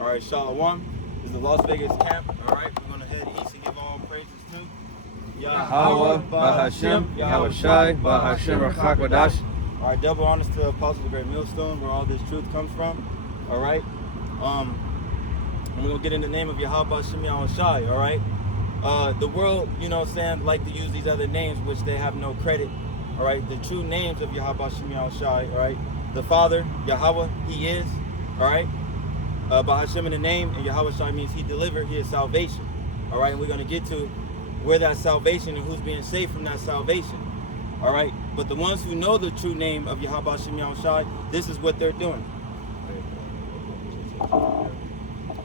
All right, Shalom. This is the Las Vegas camp. All right, we're going to head east and give all praises to Yahweh, Bahashem, Yahweh Shai, Bahashem Rachakwadash. All right, double honors to Apostle the Great Millstone, where all this truth comes from. All right, and we're going to get in the name of Yahweh Hashem Yahweh Shai. All right, the world, you know what I'm saying, like to use these other names, which they have no credit. All right, the true names of Yahweh Hashem Yahweh Shai. All right, the Father, Yahweh, He is. All right. Bahashem in the name, and Yahweh Shai means He delivered, He is salvation. All right, and we're going to get to where that salvation and who's being saved from that salvation. All right, but the ones who know the true name of Yahweh Hashem Yahweh Shai, this is what they're doing.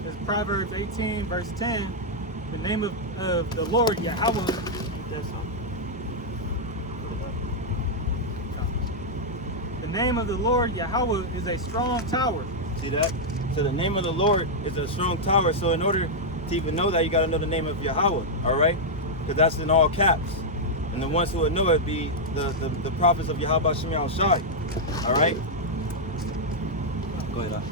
It's Proverbs 18, verse 10. The name of the Lord, Yahweh. The name of the Lord, Yahweh, is a strong tower. See that? So the name of the Lord is a strong tower. So in order to even know that, you got to know the name of Yahweh. All right? Because that's in all caps. And the ones who would know it be the prophets of Yahweh Hashem Yahweh Shai. All right? Go ahead.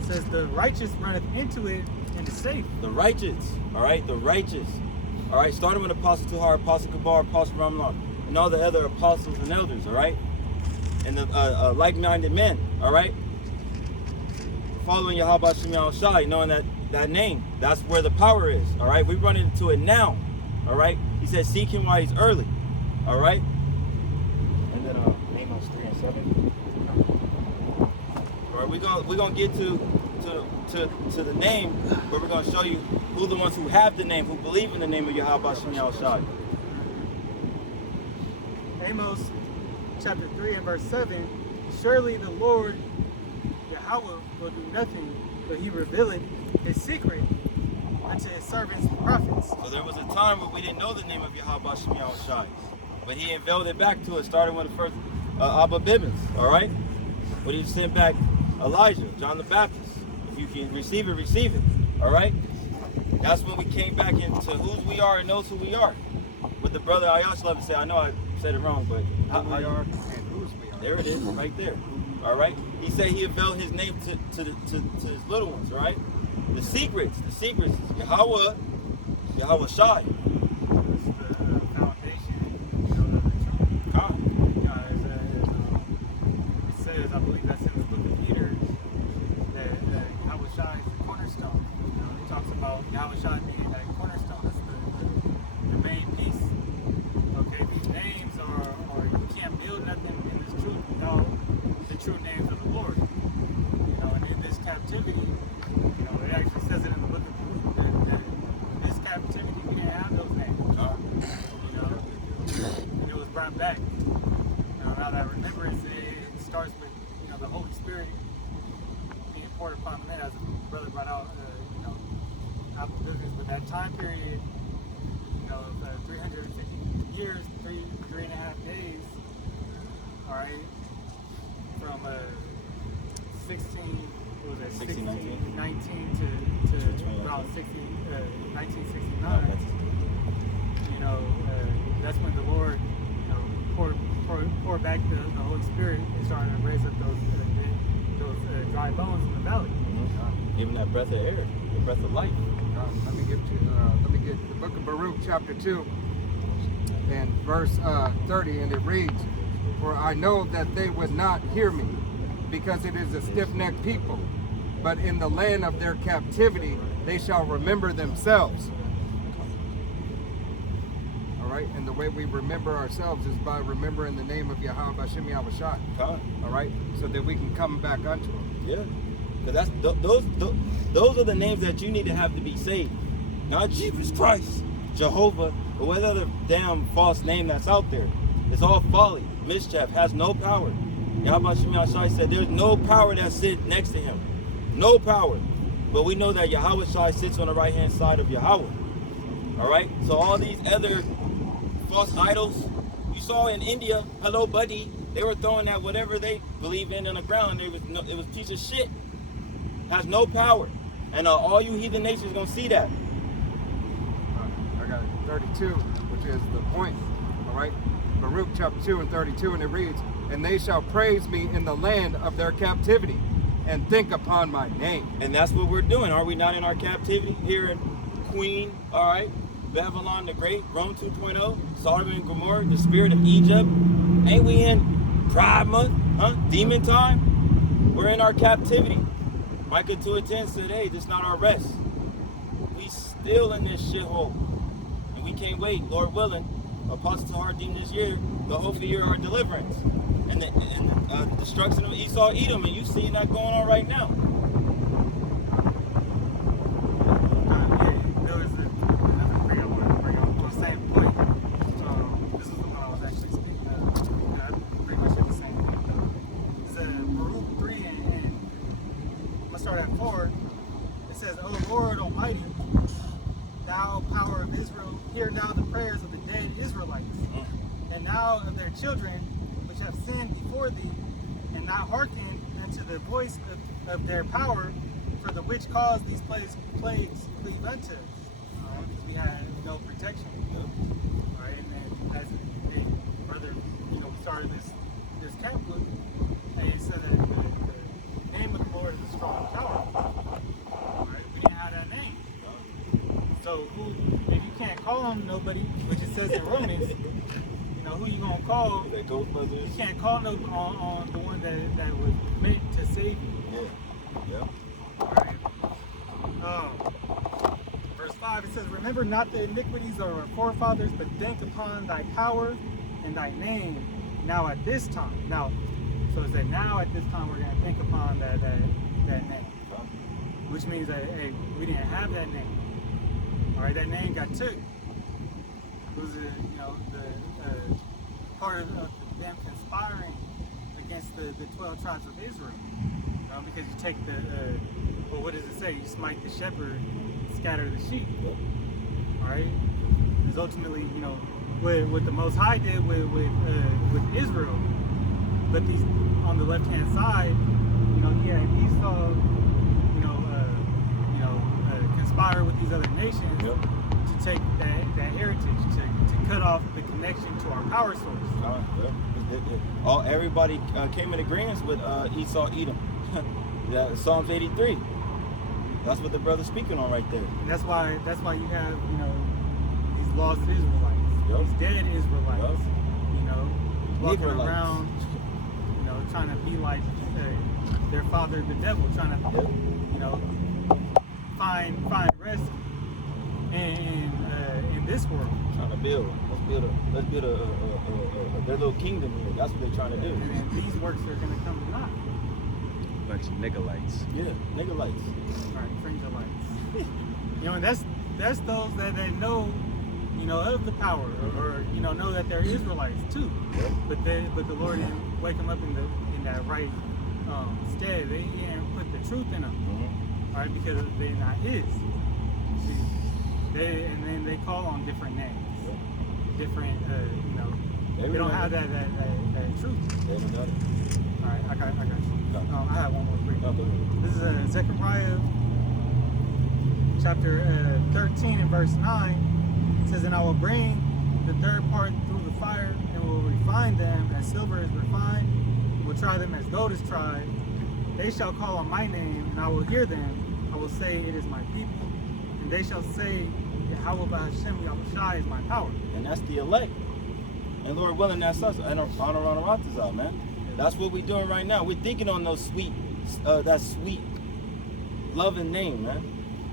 It says the righteous runneth into it and is safe. The righteous. All right? The righteous. All right? Starting with Apostle Tuhar, Apostle Kabar, Apostle Ramlan, and all the other apostles and elders. All right? And the like-minded men. All right? Following Yahweh Hashem Yahweh Shai, knowing that name, that's where the power is. All right, we run into it now. All right, He said, seek Him while He's early. All right, and then Amos 3 and 7. All right, we're gonna get to the name, where we're gonna show you who the ones who have the name, who believe in the name of Yahweh Hashem Yahweh Shai. Amos chapter 3 and verse 7. Surely the Lord Yahweh will do nothing, but He revealeth His secret unto His servants the prophets. So there was a time where we didn't know the name of Yahweh Hashem Yahweh Shai, but He unveiled it back to us, starting with the first Abba Bibbins, all right? When He sent back Elijah, John the Baptist. If you can receive it, receive it, all right? That's when we came back into whose we are and knows who we are. With the brother Ayash love to say, I know I said it wrong, but Who we are and whose we are. there it is, right there. All right. He said He unveiled His name to His little ones. All right. The secrets, Yahweh, Yahweh Shai. It's the foundation of the truth. God. It says, I believe that's in the book of Peter, that Yahweh Shai is the cornerstone. It talks about Yahweh Shai being that cornerstone. That's the main piece. Okay, these names are you can't build nothing in this truth without the true names of the Lord. And in this captivity, it actually says it in the book of Luke that this captivity we didn't have those names. And it was brought back. Now that remembrance, it starts with the Holy Spirit being poured upon men, as a brother brought out out the business. But that time period, 350 years, three and a half days. All right, from 16, 19 to around 1969. That's when the Lord, poured back the Holy Spirit and started to raise up those dry bones in the valley. Even that breath of air, the breath of life. Let me get the book of Baruch, chapter 2, and verse 30, and it reads, for I know that they would not hear me, because it is a stiff-necked people. But in the land of their captivity, they shall remember themselves. All right, and the way we remember ourselves is by remembering the name of Yahweh Hashem Yahweh Shai. All right, so that we can come back unto Him. Yeah, because those are the names that you need to have to be saved. Not Jesus Christ, Jehovah, or what other damn false name that's out there. It's all folly, mischief, has no power. Yahweh Hashem Yahweh Shai said there's no power that sits next to Him. No power. But we know that Yahweh Shai sits on the right-hand side of Yahweh. All right? So all these other false idols, you saw in India, hello buddy, they were throwing at whatever they believe in on the ground. It was piece of shit. Has no power. And all you heathen nations going to see that. I got 32, which is the point. All right? Baruch chapter 2 and 32, and it reads, and they shall praise me in the land of their captivity, and think upon my name. And that's what we're doing. Are we not in our captivity here in Queen, all right? Babylon the Great, Rome 2.0, Sodom and Gomorrah, the spirit of Egypt. Ain't we in Pride Month, huh? Demon time? We're in our captivity. Micah 2:10 said, hey, this is not our rest. We still in this shithole. And we can't wait, Lord willing, Apostle Hardim this year, the whole year our deliverance. And the destruction of Esau, Edom, and you seeing that going on right now. There was another thing I wanted to bring up. The same point. This is the one I was actually speaking of. I pretty much said the same thing. It's Baruch 3 and I'm gonna start at 4. It says, O Lord Almighty, thou power of Israel, hear now the prayers of the dead Israelites, and now of their children which have sinned before thee, and not hearken unto the voice of their power, for the which cause these plagues cleave unto us. Because we had no protection. Right? And then as a brother, we started this camp group, and he said that the name of the Lord is a strong tower. Right? We didn't have that name. So if you can't call on nobody, which it says in Romans, who you gonna call? You can't call on the one that was meant to save you. Yeah. Alright. Verse 5, it says, remember not the iniquities of our forefathers, but think upon thy power and thy name now at this time. Now, so it said now at this time we're gonna think upon that name. Which means that we didn't have that name. Alright, that name got took. It was the part of them conspiring against the 12 tribes of Israel. Because you take what does it say? You smite the shepherd, scatter the sheep. Alright? Because ultimately, what the Most High did with Israel, but these on the left hand side, he had Esau, conspire with these other nations to take that heritage, to cut off the connection to our power source. Everybody came in agreement with Esau, Edom. Psalms 83. That's what the brother's speaking on right there. And that's why you have these lost Israelites, these dead Israelites, walking around, trying to be like their father, the devil, trying to find rest in this world. Trying to build. Let's build their little kingdom here. That's what they're trying to do. And these works are going to come to naught. Bunch of nigga-lights. Yeah, nigga-lights. Right, fringe-lights. And that's those that know, of the power, or know that they're Israelites too. Yeah. But the Lord didn't wake them up in that right stead. They didn't put the truth in them. Mm-hmm. Right, because they're not His. And then they call on different names, different, they don't have that truth. They don't got it. All right, I got you. I have one more quick. Okay. This is Zechariah chapter 13 and verse 9. It says, and I will bring the third part through the fire, and will refine them as silver is refined, and will try them as gold is tried. They shall call on my name, and I will hear them. I will say, it is my people. And they shall say, Yahweh B'Hashem Yahushai is my power. And that's the elect. And Lord willing, that's us. And Honoratazah, man. That's what we're doing right now. We're thinking on those that sweet, loving name, man.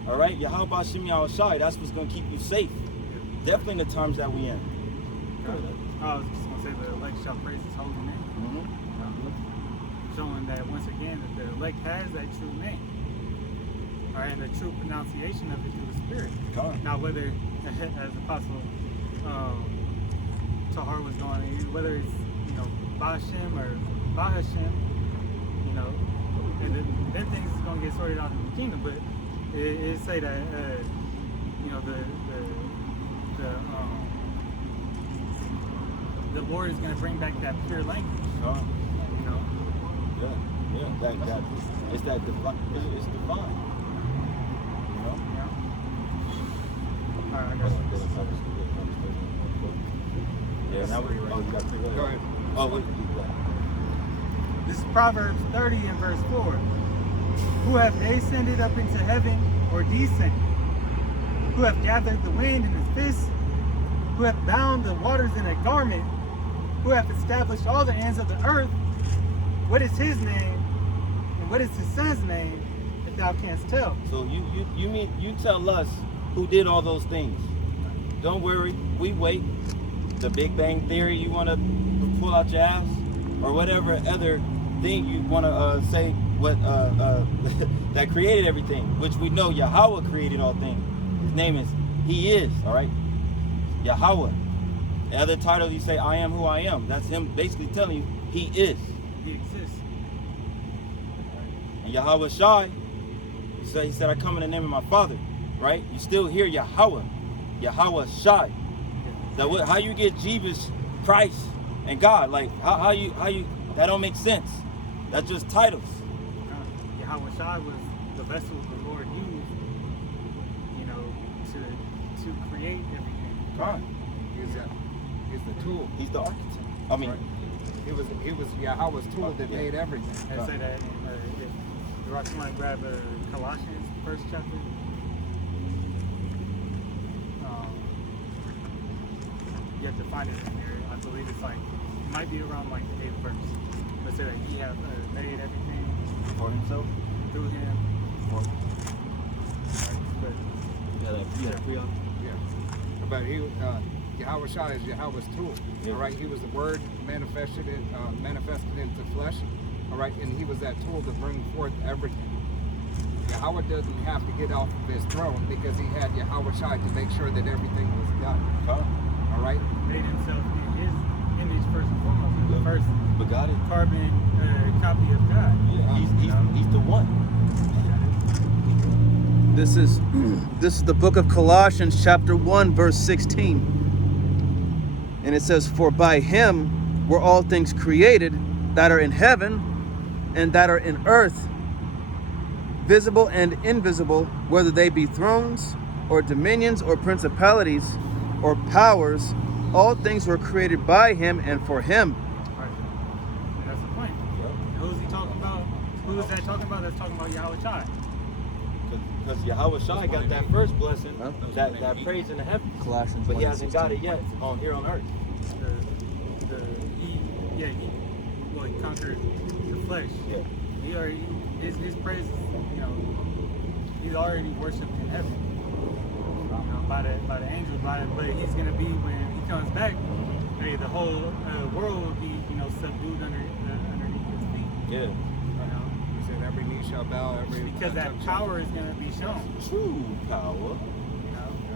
All right? Yahweh B'Hashem Yahushai, that's what's going to keep you safe. Definitely in the times that we in. I was just going to say the elect shall praise his holy name. Mm-hmm. Showing that once again that the elect has that true name. All right, and the true pronunciation of it through the Spirit. Now, whether, as Apostle Tahar was going, whether it's Ba'Hashem or Ba'Hashem, and then things is going to get sorted out in the kingdom. But it say that the Lord is going to bring back that pure language. Yeah. It's that divine. It's divine. All right, I got you. Yeah, now we. Oh, you got to go ahead. Oh, wait. This is Proverbs 30 and verse 4. Who hath ascended up into heaven, or descended? Who hath gathered the wind in his fist? Who hath bound the waters in a garment? Who hath established all the ends of the earth? What is his name, and what is his son's name, if thou canst tell? So you mean you tell us who did all those things? Don't worry, we wait. The Big Bang Theory you want to pull out your ass, or whatever other thing you want to say what that created everything, which we know Yahweh created all things. His name is He is, all right? Yahweh. The other title you say, I am who I am. That's him basically telling you He is. He exists. And Yahweh Shai, he said, I come in the name of my Father, right? You still hear Yahweh. Yahweh Shai. That how you get Jesus, Christ, and God? Like how you that don't make sense. That's just titles. Yahweh Shai was the vessel the Lord used, to create everything. God. He's the tool. He's the architect. I mean, Right. He was Yahweh's tool that made everything. I say that if you want to grab Colossians, first chapter. You have to find it in there. I believe it's like, it might be around like the 8th verse. But say that he have made everything for himself. through him. For, But you got a pre-op? Yeah. But Yahweh Shai is Yahweh's tool. Yeah. All right. He was the Word manifested into flesh. All right. And he was that tool to bring forth everything. Yahweh doesn't have to get off of his throne because he had Yahweh Shai to make sure that everything was done. God. All right. made himself in his image first and foremost. He was the first But God is. carbon copy of God. Yeah, he's the one. This is the book of Colossians chapter 1 verse 16. And it says, for by him were all things created that are in heaven and that are in earth, visible and invisible, whether they be thrones or dominions or principalities or powers, all things were created by him and for him. Right. That's the point. Who is he talking about? Who is that talking about? That's talking about Yahweh Shai. Because Yahweh Shai got that first blessing, Huh? that praise in the heavens. Colossians But he 1 hasn't got it yet here on earth. He conquered the flesh. Yeah. He already his praise, he's already worshipped in heaven. By the angels, but he's gonna be when he comes back. Hey, the whole world will be subdued underneath his feet. Yeah. He said every knee shall bow, Because that tongue shall power is gonna be shown. True power.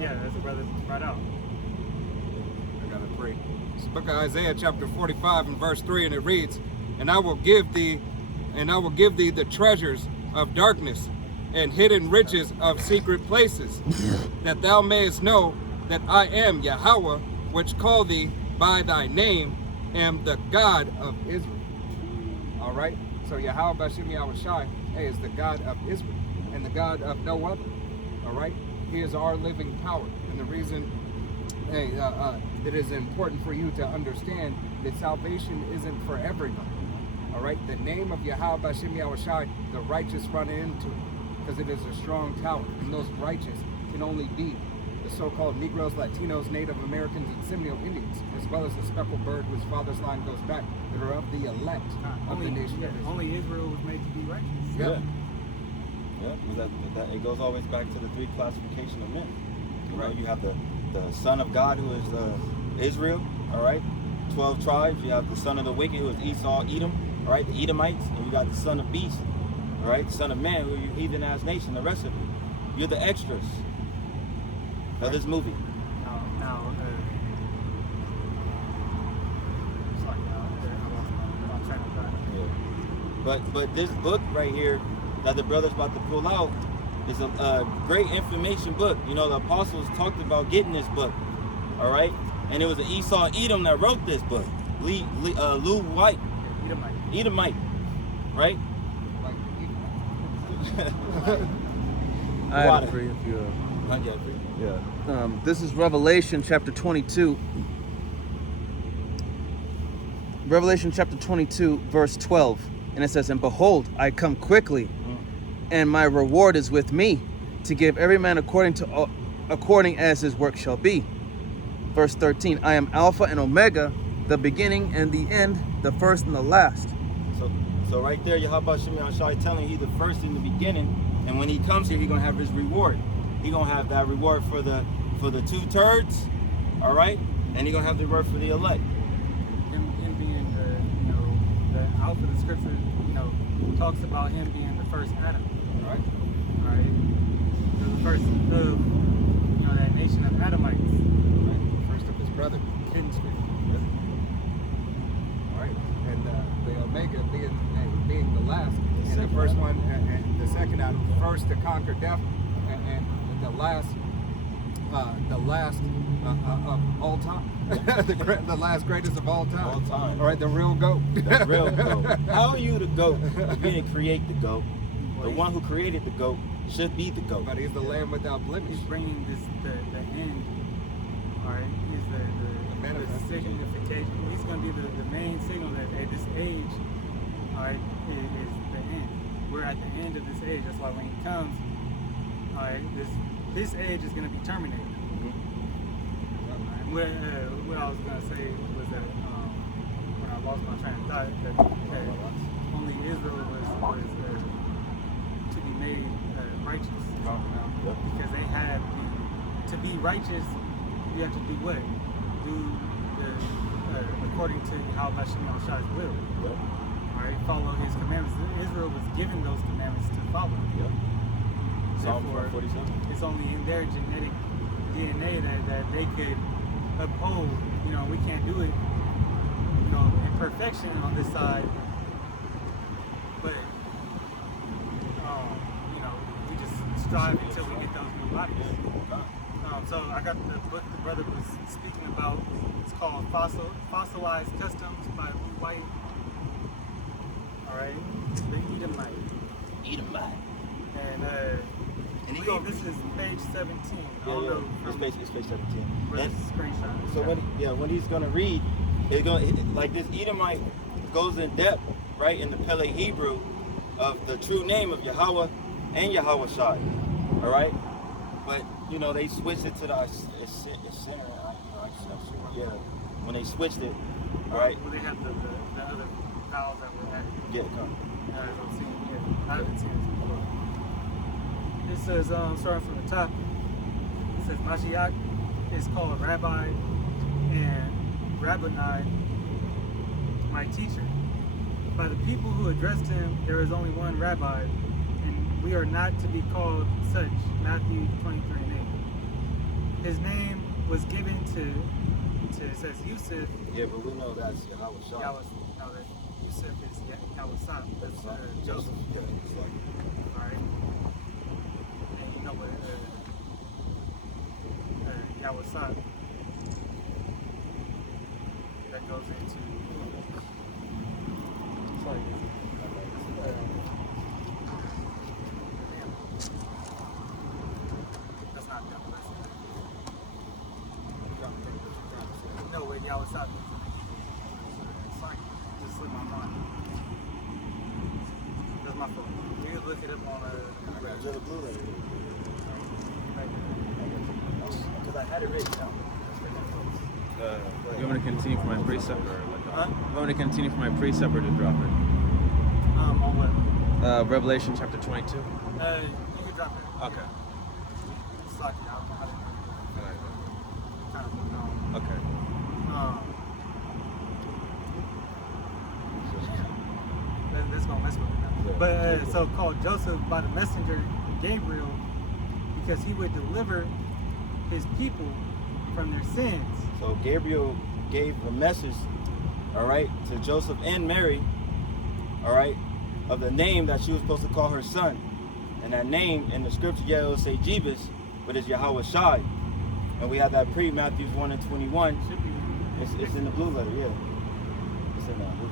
Yeah, that's what brother brought out. I got it free. It's the book of Isaiah chapter 45 and verse 3, and it reads, and I will give thee the treasures of darkness and hidden riches of secret places, that thou mayest know that I am Yahweh, which call thee by thy name, am the God of Israel. All right? So Yahweh Bashim Yahweh Shai is the God of Israel and the God of no other. All right? He is our living power. And the reason that is important for you to understand that salvation isn't for everybody. All right? The name of Yahweh Bashim Yahweh Shai, the righteous run into it, because it is a strong tower. And those righteous can only be the so-called Negroes, Latinos, Native Americans, and Seminole Indians, as well as the speckled bird whose father's line goes back, that are of the elect of the nation of Israel. Only Israel was made to be righteous. Yeah. Yeah. That it goes always back to the three classification of men. Right. You have the son of God, who is Israel. All right. 12 tribes. You have the son of the wicked, who is Esau, Edom. All right. The Edomites, and you got the son of beast. All right. The son of man, who you heathen ass nation. The rest of you. You're the extras of this movie. But this book right here that the brother's about to pull out is a great information book. You know, the apostles talked about getting this book, all right? And it was an Esau Edom that wrote this book. Lou White. Edomite, right? I have it for you if you yeah. This is Revelation chapter 22. Revelation chapter 22, verse 12. And it says, and behold, I come quickly, and my reward is with me, to give every man according as his work shall be. Verse 13, I am Alpha and Omega, the beginning and the end, the first and the last. So right there, Yahweh Shem Shai telling you, he the first in the beginning, and when he comes here, he's gonna have his reward. He's gonna have that reward for the 2 thirds, all right, and he's gonna have the reward for the elect. Him being the Alpha, the scripture, talks about him being the first Adam. All right. All right. The first of that nation of Adamites. All right. First of his brother, kinsman. All right, and the Omega being the last, and the first one, and the second Adam, first to conquer death, and the last of all time, the last greatest of all time. All time. All right, the real goat. The real goat. How are you the goat? You didn't create the goat. The one who created the goat should be the goat. But he's the lamb without blemish. He's bringing the end. All right. He's the manifestation. signification. He's going to be the main signal that this age, all right, is the end. We're at the end of this age. That's why when he comes, all right, this age is going to be terminated. What I was going to say was that when I lost my train of thought, that only Israel was to be made righteous. Because they had to be righteous, you have to do what? Do according to how Hashem Shai's will. All right, follow his commandments. Israel was given those commandments to follow. Psalm Therefore, 47. it's only in their genetic DNA that they could uphold. We can't do it, in perfection on this side, but we just strive until we get those new bodies. So I got the book the brother was speaking about. It's called Fossilized Customs by Lou White. All right, the Edomite. And this is page 17. It's page 17. Brother's screenshot. So when he's gonna read, it's gonna like this Edomite goes in depth, right, in the Pele Hebrew of the true name of Yahweh and Yahweh Shai. All right, but they switched it to the center. Yeah, when they switched it, all right. Well, they have the other vowels that were added. Yeah, come. I haven't seen this before. It says, starting from the top, it says Mashiach is called Rabbi and Rabboni, my teacher. By the people who addressed him, there is only one Rabbi, and we are not to be called such. Matthew 23:8. His name was given to it says Yusuf. Yeah, but we know that's Yahweh Shai. Yusuf is Yahweh. That's Joseph. Yeah, it's like. All right. And you know what Yahweh that goes into that's not double. No, what Yahweh means. It's like just slipped my mind. That's my fault. We can look it up on The blue letter. Because I had it written down. You want me to continue for my precept or Huh? you want me to continue for my precept or to drop it? On what? Revelation chapter 22. You can drop it. Okay. It's like, I don't know how to kind of put it on. Okay. That's gonna mess with me now. But so called Joseph by the messenger Gabriel, because he would deliver his people from their sins. So Gabriel gave a message, all right, to Joseph and Mary, all right, of the name that she was supposed to call her son. And that name in the scripture, yeah, it'll say Jebus, but it's Yahweh Shai. And we have that Matthew 1 and 21. It's in the blue letter, yeah. It's in book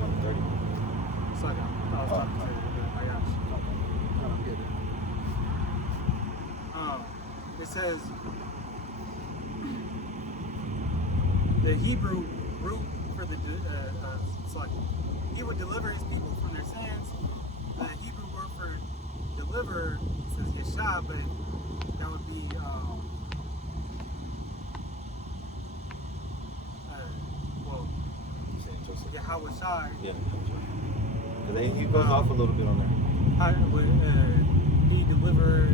130. It's like I was talking to I don't get it. it says the Hebrew root for it's like he would deliver his people from their sins. The Hebrew word Yeah, but that would be well, You said Joseph. Yahweh Shai. Yeah. 'Cause he goes off a little bit on there. How would he deliver?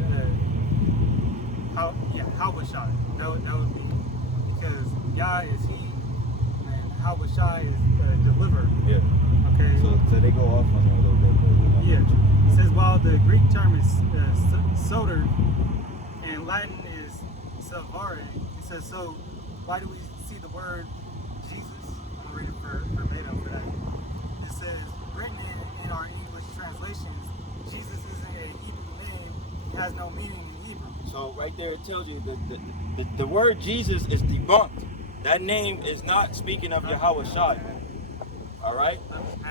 Yahweh Shai. That would be because Yah is he, and Yahweh Shai is deliver. Yeah. Okay. So they go off on there a little bit. But, Yeah, it says while the Greek term is soter and Latin is salvare, it says so. Why do we see the word Jesus? I'll read it verbatim for that. It says written in our English translations, Jesus isn't a Hebrew name. It has no meaning in Hebrew. So right there it tells you that the word Jesus is debunked. That name is not speaking of Yahweh Shai. All right.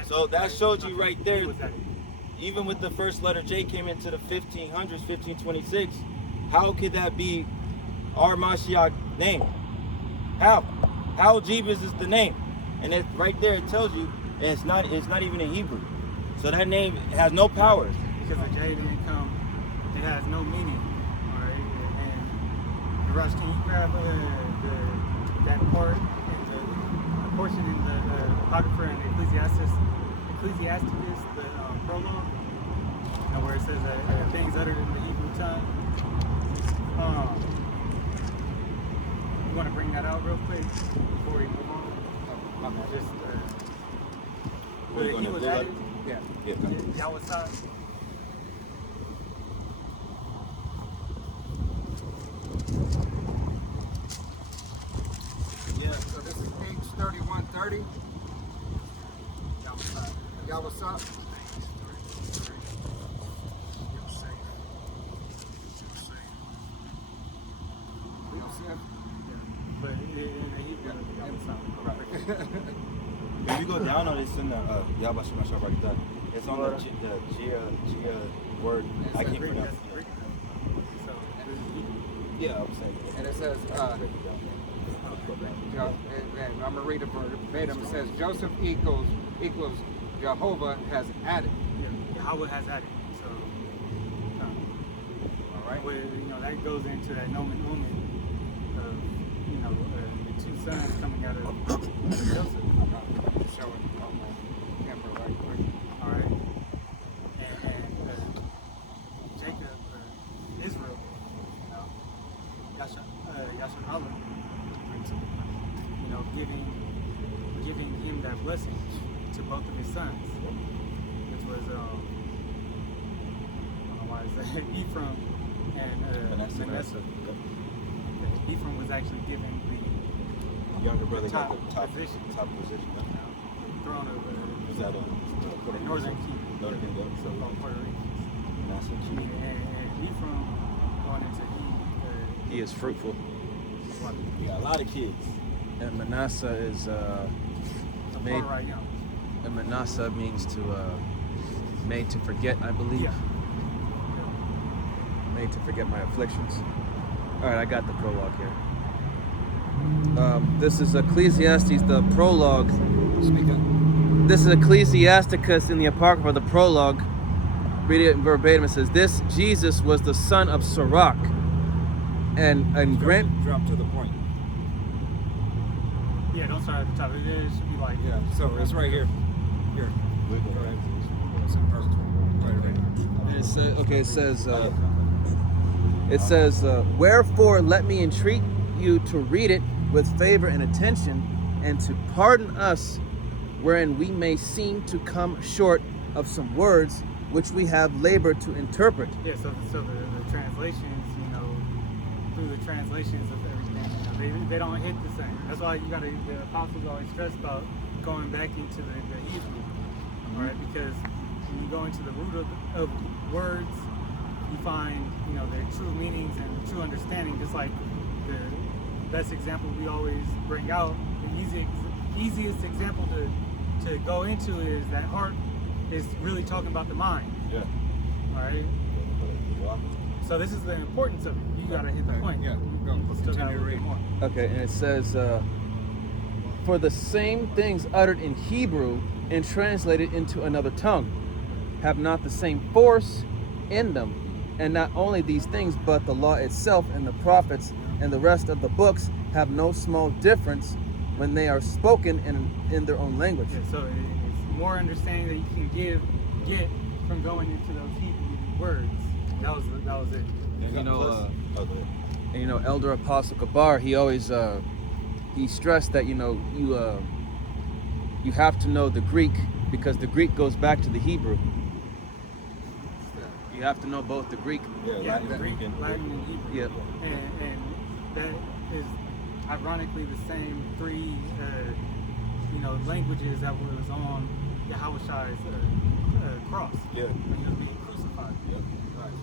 So that showed you right there. Even with the first letter J came into the 1500s, 1526, how could that be our Mashiach name? How? How Jesus is the name? And it right there it tells you it's not even in Hebrew. So that name has no power. Because the J didn't come, it has no meaning. All right. And Rush, can you grab that part in the portion in the Apocrypha and Ecclesiasticus, the prologue, where it says things uttered in the Hebrew tongue. You want to bring that out real quick before we move on? Just We're he gonna was do added. it. Yeah. Yahweh Shai. Yeah, so this is page 3130. Y'all, what's up? But in the Hebrew, Yahweh Shai. If you go down on it, it's in the Yahweh Shai right there. It's on the Gia word. I can't pronounce it. So this is Hebrew. Yeah, I was saying. And it says, and I'm gonna read it verbatim. It says Joseph equals Jehovah has added. Yeah, Yahweh has added. So, All right. well, that goes into that nomen omen of, the two sons coming out of Joseph. Show it on my camera right quick. All right. And Jacob, Israel, Yashan Allah, giving him that blessing to both of his sons, which was, I don't know why I said Ephraim and Manasseh. Ephraim was actually given the Younger brother top got the top position. position. Throne of Was that the Northern Kingdom, Northern Kingdom? so-called Puerto Ricans. Manasseh And Ephraim going into He is fruitful. You got a lot of kids. And Manasseh is made. right now. And Manasseh means to made to forget, I believe. Yeah. Made to forget my afflictions. All right, I got the prologue here. This is Ecclesiastes, the prologue. Speak up. This is Ecclesiasticus in the Apocrypha, the prologue. Read it verbatim. It says, "This Jesus was the son of Sirach, and grant." Drop to the point. Yeah, don't start at the top. It should be like Yeah, so it's right here. Here. Go ahead. It's in verse 12. Right away. And it says, okay, it says, "Wherefore let me entreat you to read it with favor and attention, and to pardon us, wherein we may seem to come short of some words which we have labored to interpret." Yeah, so the translations, through the translations of everything, they don't hit the same. That's why the apostles always stress about going back into the Hebrew, all right? Because when you go into the root of words, you find, their true meanings and true understanding. Just like the best example we always bring out, the easiest example to go into is that heart is really talking about the mind. Yeah. All right. So this is the importance of it. You gotta hit the point. Yeah, go. People still gotta Continue to read read. more. Okay, and it says, "For the same things uttered in Hebrew and translated into another tongue have not the same force in them, And not only these things, but the law itself and the prophets and the rest of the books have no small difference when they are spoken in their own language. Yeah, so it's more understanding that you can get from going into those Hebrew words. That was it. And you know, Plus- go ahead. and you know, Elder Apostle Kabar, he always he stressed that, you know, you have to know the Greek, because the Greek goes back to the Hebrew. You have to know both the Greek. Yeah, Latin, Greek, and Latin and Hebrew. Yep. And that is ironically the same three, languages that was on Yahweh's cross Yeah. when he was being crucified. Yep. Right.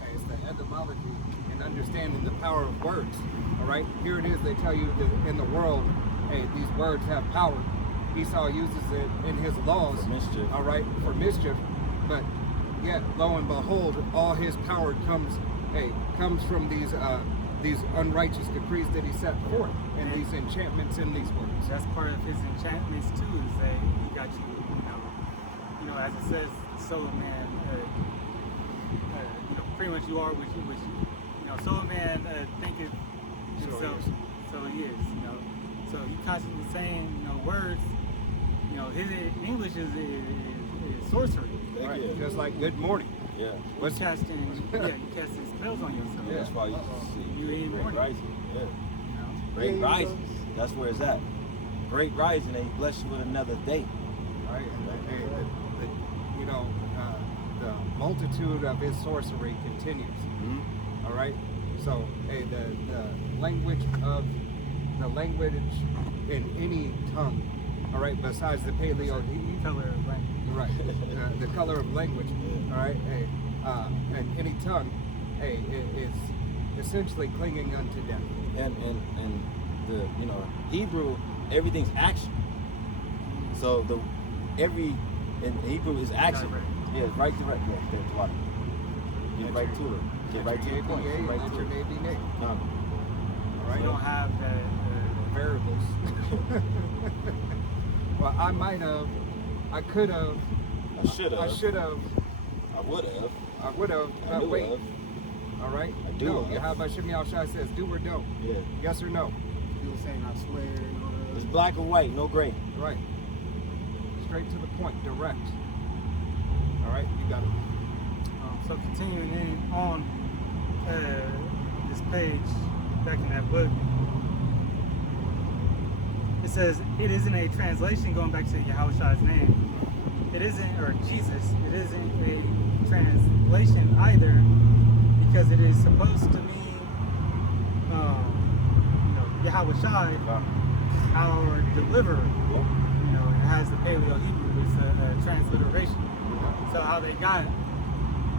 Okay, it's the etymology and understanding the power of words. All right. Here it is. They tell you that in the world, hey, these words have power. Esau uses it in his laws. For mischief. All right, for mischief. But yet, lo and behold, all his power comes from these unrighteous decrees that he set forth, and these enchantments in these words. That's part of his enchantments too, is that he got you, as it says, soul of man, pretty much you are what you, soul of man thinketh himself, so he is, So he constantly saying, words, his English is sorcery. Thank you. Just like good morning. Yeah. You casting spells on yourself. That's why you see You ain't Great morning. Rising. Yeah. You know? Great Rising. That's where it's at. Great Rising, and he bless you with another day. Right? Hey, the multitude of his sorcery continues. Mm-hmm. All right. So, hey, the language in any tongue. All right. Besides the Paleo, Color of language. right? The color of language. All right. Hey, and any tongue, hey, is essentially clinging unto death. And the Hebrew, everything's action. So in Hebrew is action. Direct. Yeah, right to right. Yeah, that's right. Get right to it. Get right to the point. Get right Let to your it. nay be nay. No. All You right. don't have that. Variables. Well, I might have. I could have. I should I have. should have. I would have. I would have. I But knew wait. of. All right. I do No. have. Yahweh Shem Yahushua says, do or don't. Yeah. Yes or no. People saying I swear and all that. It's black or white, no gray. Right. Straight to the point. Direct. All right. You got it. So continuing on this page, back in that book, it says it isn't a translation going back to Yahweh's name. It isn't, or Jesus. It isn't a translation either, because it is supposed to mean, Yahweh our deliverer. It has the Paleo Hebrew. It's a transliteration. So how they got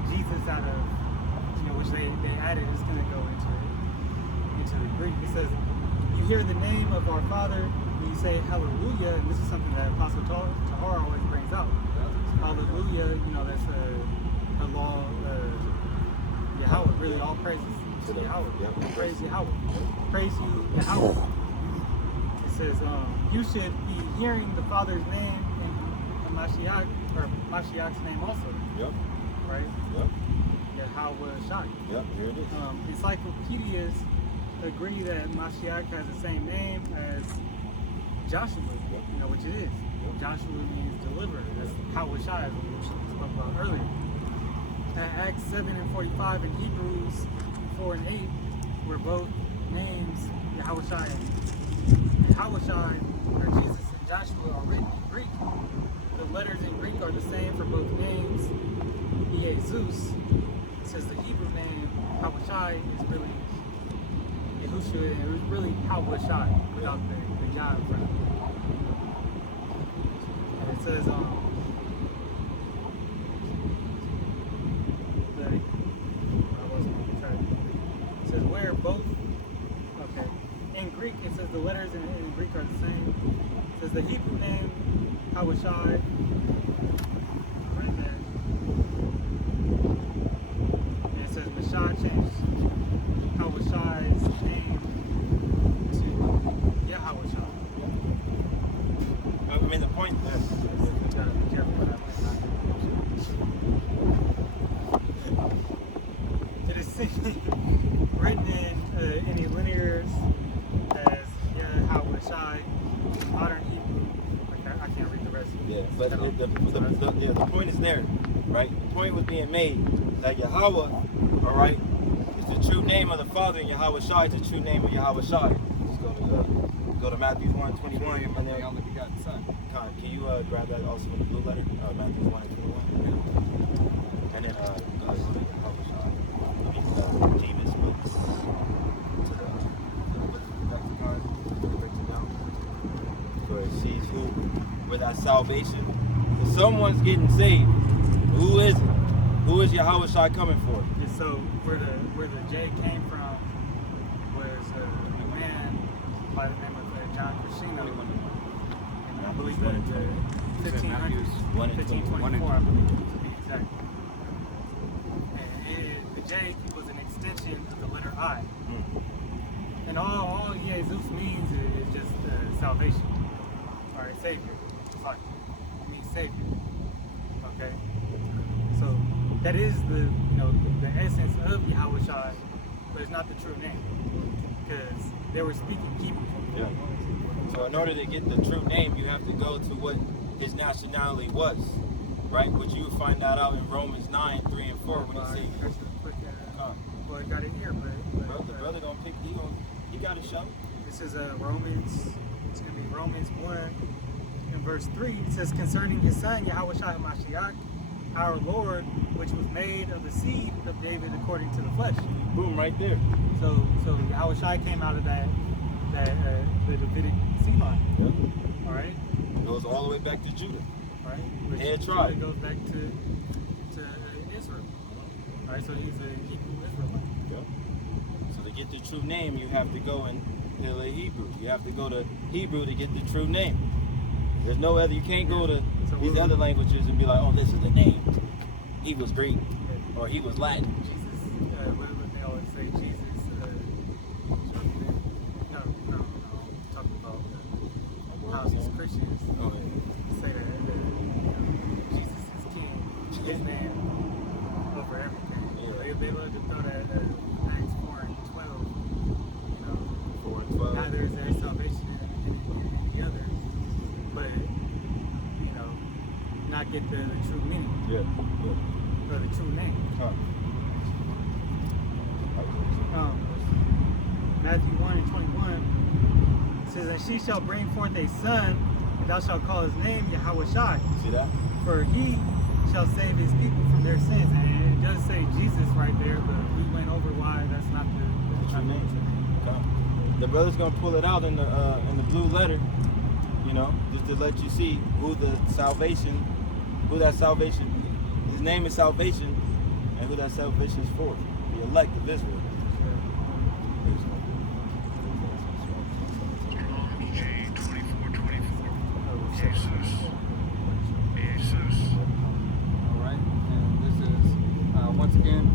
Jesus out of, which they added, is going to go into the Greek. It says, you hear the name of our Father, and you say hallelujah, and this is something that Apostle Tahar always brings out. Hallelujah, that's a law, Yahweh, really all praises to Yahweh. Yep. Praise Yahweh. Praise you, Yahweh. It says, you should be hearing the Father's name in Mashiach, or Mashiach's name also, Yep. right? Yep. Yahweh Shai. Yep. Here it is. Encyclopedias agree that Mashiach has the same name as Joshua, which it is. Joshua means deliverer. That's Yahweh Shai, as we spoke about earlier. At Acts 7:45 and Hebrews 4 and 8, where both names Yahweh Shai and Yahweh Shai, or Jesus and Joshua, are written in Greek. The letters in Greek are the same for both names. Jesus, it says the Hebrew name Yahweh Shai is really Yahushua, it was really Yahweh Shai without the Yah in front of it. And it says, it says where both, okay, in Greek it says the letters in Greek are the same. It says the Hebrew name Yahweh Shai, right there. And it says Mashah changed Yahweh Shai's name to Yahweh Shai. I mean, the point is, You gotta be careful with that. right? The point was being made that Yahweh, all right, is the true name of the Father, and Yahweh Shai is the true name of Yahweh Shai. Just go to Matthew 1:21, and then the only begotten Son. Con, can you grab that also from the blue letter, Matthew 1:21, and then go to Yahweh Shai. I mean, Jeebus, but for it sees where that salvation. If someone's getting saved, who is it? Who is Yahweh Shai coming for? And so where the J came from was a man by the name of John Crescino. And I believe that the 1500s, 1524, I believe, to be exact. And the J was an extension of the letter I. And all Jesus means is just salvation, or Savior. It's like, it means Savior. Okay? So that is the essence of Yahweh Shai, but it's not the true name. Because they were speaking Hebrew. Yeah. So in order to get the true name, you have to go to what his nationality was, right? Which you would find that out in Romans 9:3 and 4 when he says, Well, I got it here, but the brother don't pick, he got a show. This is Romans, it's going to be Romans 1 and verse 3. It says, concerning his son, Yahweh Shai HaMashiach, our Lord, which was made of the seed of David according to the flesh. Boom, right there. So Yahweh Shai came out of the Davidic seed line. Yep. All right? Goes all the way back to Judah. Right? Which Head Judah tribe. goes back to Israel. All right? So he's a Hebrew Israelite. Yep. So to get the true name, you have to go in Hebrew. You have to go to Hebrew to get the true name. There's no other, you can't go to these other languages and be like, oh, this is the name. He was Greek, or he was Latin. Jesus, what do they always say? Jesus, no, talking about how these Christians say that Jesus is king, his name over everything. Yeah. They love to throw that Acts 4 and 12, 4 and 12. neither is there salvation in the other, but, not get the true meaning, or the true name. Matthew 1 and 21 says, and she shall bring forth a son, and thou shalt call his name Yahweh Shai. See that? For he shall save his people from their sins. And it does say Jesus right there, but we went over why that's not the true name. Okay. The brother's gonna pull it out in the blue letter, just to let you see who that salvation, his name is salvation, and who that salvation is for, the elect of Israel. Alright, and this is, once again,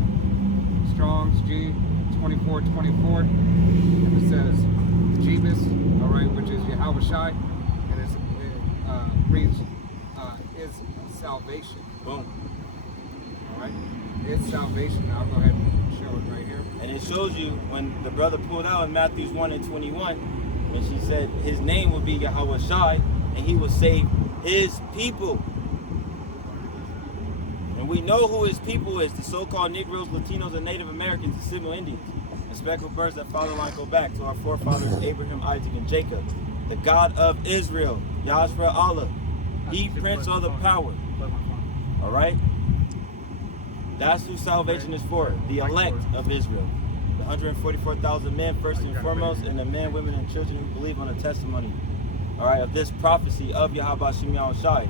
Strong's G 2424, and it says, Jeebus, alright, which is Yahweh Shai, and it reads, is salvation. Boom. Alright, it's salvation. I'll go ahead and show it right here. And it shows you when the brother pulled out in Matthew 1 and 21, when she said his name will be Yahweh Shai, and he will save his people. And we know who his people is, the so-called Negroes, Latinos, and Native Americans, and civil Indians. And speckled birds that fatherline go back to our forefathers Abraham, Isaac, and Jacob. The God of Israel, Yahshua Allah. He prince of the power. All right? That's who salvation is for. The elect of Israel. The 144,000 men, first and foremost, and the men, women, and children who believe on the testimony, all right, of this prophecy of Yahweh Shem Yahweh Shai.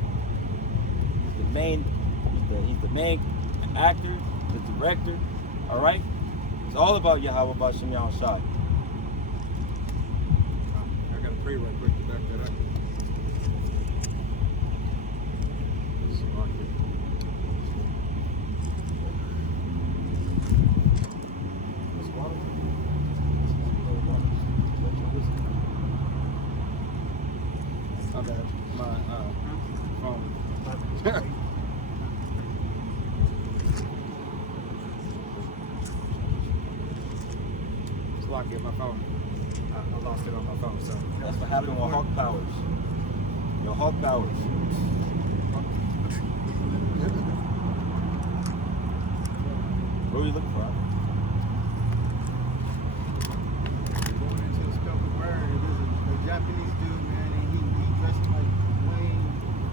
He's the main actor, the director, all right? It's all about Yahweh Shem Yahweh Shai. I got to pray right quick to back that up. Okay, my phone. It's locked in my phone. I lost it on my phone, so. That's what happened with Hawk Powers. Your Hawk Powers. What are you looking for? Going into a scope of word, there's a Japanese dude, man, and he dressed like Wayne.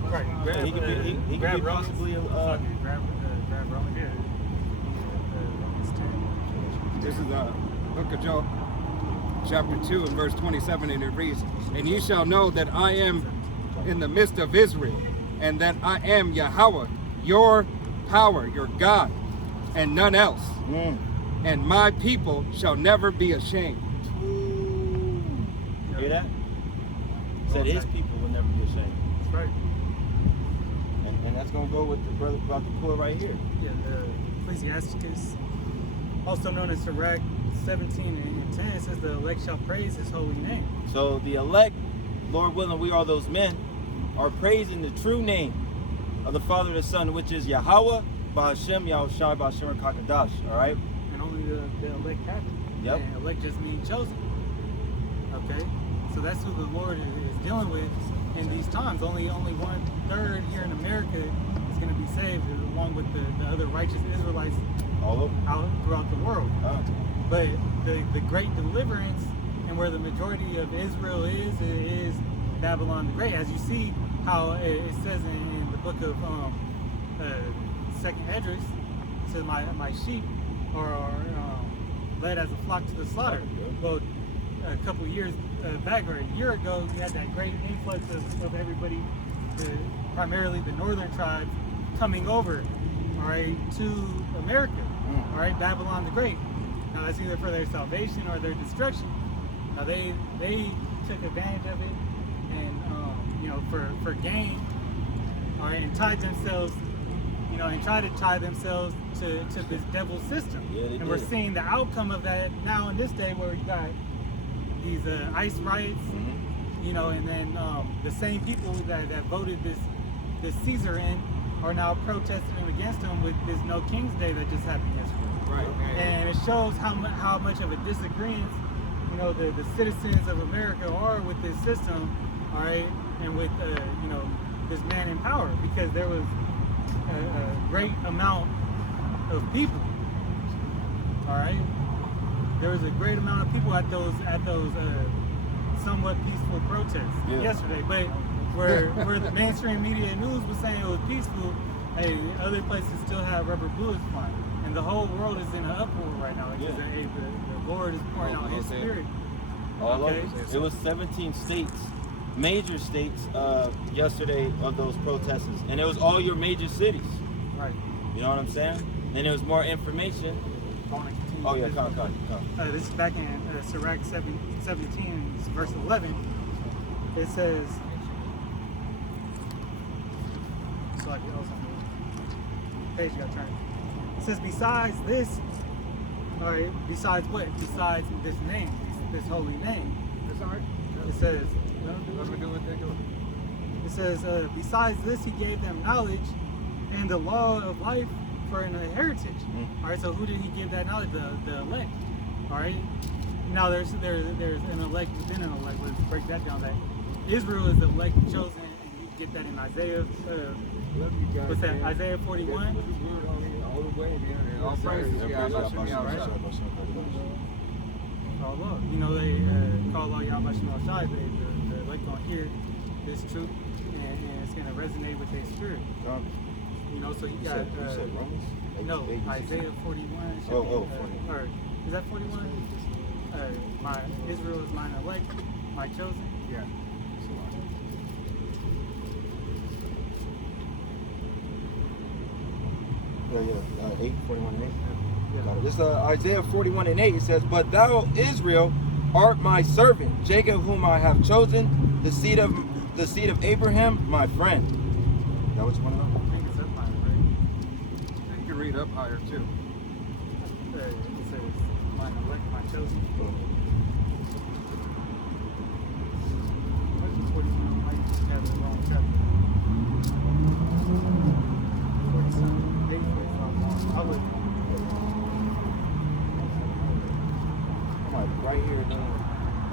Right. Grab, He could be. He could grab be Romans. possibly. Grab Romans. Yeah. Romans 10. This is the book of Job, chapter 2 and verse 27, and it reads, "And ye shall know that I am in the midst of Israel, and that I am Yahweh, your power, your God, and none else. And my people shall never be ashamed." Hear that? Said his people will never be ashamed. That's right. And that's gonna go with the brother about the poor right here. Yeah, Ecclesiasticus, also known as Sirach 17 and 10, it says the elect shall praise his holy name. So the elect, Lord willing, we are those men, are praising the true name of the Father and the Son, which is Yahweh, Ba'Hashem, Yahushai, Ba'Hashem, Kakadash. All right? And only the elect have it. Yep. And elect just means chosen. Okay? So that's who the Lord is dealing with in these times. Only 1/3 here in America is going to be saved, along with the other righteous Israelites All over. out throughout the world. Uh, But the great deliverance, and where the majority of Israel is Babylon the Great. As you see how it says in the book of Second Esdras, it says my sheep are led as a flock to the slaughter. Well, a couple years back, or a year ago, you had that great influx of everybody, primarily the northern tribes, coming over, all right, to America, all right, Babylon the Great. Now that's either for their salvation or their destruction. Now they took advantage of it, and for gain, all right, and tied themselves, and tried to tie themselves to this devil system. Yeah, they and we're did. seeing the outcome of that now in this day, where you got these ICE riots, and then the same people that voted this Caesar in are now protesting against him with this No King's Day that just happened yesterday. Right. And it shows how much of a disagreement, the citizens of America are with this system, all right, and with this man in power, because there was a great amount of people, all right. There was a great amount of people at those somewhat peaceful protests yesterday, but where the mainstream media news was saying it was peaceful, hey, other places still have rubber bullets flying. And the whole world is in an uproar right now. Because the Lord is pouring out His Spirit. all Okay. over. It was 17 states, major states, yesterday of those protesters. And it was all your major cities. Right. You know what I'm saying? And there was more information. I want to continue. Oh, yeah, this. come. This is back in Sirach 17, verse 11. It says, so I was on the page you got turned. It says, besides this, all right, besides what? Besides this name, this holy name. That's all right. It says, Let me do what they do. it says, besides this, he gave them knowledge and the law of life for an heritage. All right, so who did he give that knowledge? The elect. All right. Now there's an elect within an elect. Let's break that down. That Israel is the elect chosen, and you get that in Isaiah. What's that? Isaiah 41. All praises, Oh Lord, they call all Yahweh Shemel Shai. The elect gonna hear this truth, and it's gonna resonate with their spirit. So you got Romans? no Isaiah 41. Should be, 41. or is that 41? My Israel is mine elect, my chosen. Yeah. Yeah, 8, 41 and 8. Yeah. Got it. This Isaiah 41 and 8. It says, "But thou, Israel, art my servant, Jacob, whom I have chosen, the seed of Abraham, my friend." Is that what you want to know? I think it's up mine, right? You can read up higher too. It says mine elect, my chosen. Where's the 41? I might have the wrong chapter. 47, 8, 45. I'll look. I'm like right here in the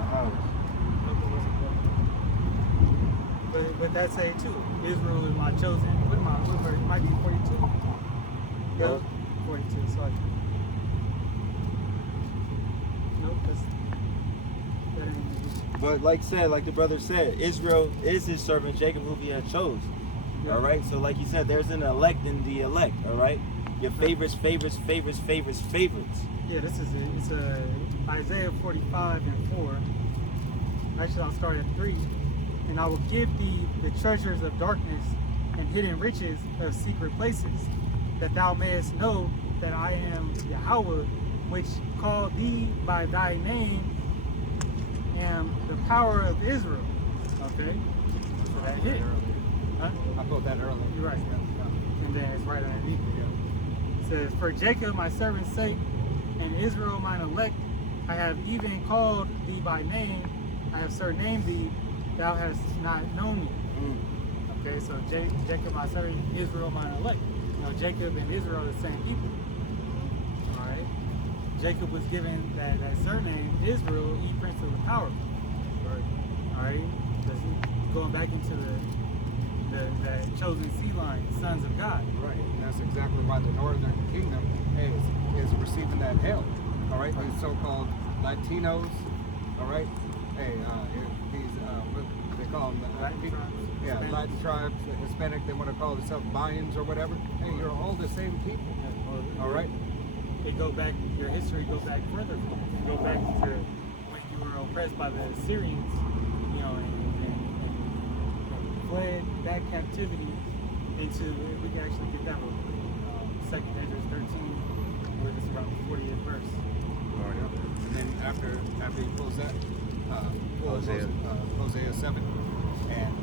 house. But that's a too. Israel is my chosen. What verse? It might be 42. Yeah, 42. So that ain't- But like the brother said, Israel is his servant Jacob, who he had chose. Yeah. All right. So like he said, there's an elect in the elect. All right. Your favorites. Yeah, this is it. It's Isaiah 45:4. Actually, I'll start at 3. And I will give thee the treasures of darkness and hidden riches of secret places, that thou mayest know that I am Yahweh, which called thee by thy name, am the power of Israel. Okay? So that hit. Huh? I pulled that earlier. You're right. And then it's right underneath it. It says, for Jacob my servant's sake, and Israel mine elect, I have even called thee by name, I have surnamed thee, thou hast not known me. Okay, so Jacob my servant, Israel mine elect. You know, Jacob and Israel are the same people. Alright? Jacob was given that surname, Israel, he prince of the powerful. Alright? Going back into the chosen seed line, sons of God. Right. And that's exactly why the northern kingdom is receiving that hail. All right. These so-called Latinos. All right. Hey, these what they call them? Latin tribes, Yeah, Hispanic. Latin tribes, Hispanic. They want to call themselves Mayans or whatever. Hey, you're all the same people. All right. They go back. Your history goes back further. You go back to when you were oppressed by the Assyrians. You know, and fled that captivity into. We can actually get that one. Second Ezra 13, where it's around the 40th verse. And then after he pulls that, Hosea 7, and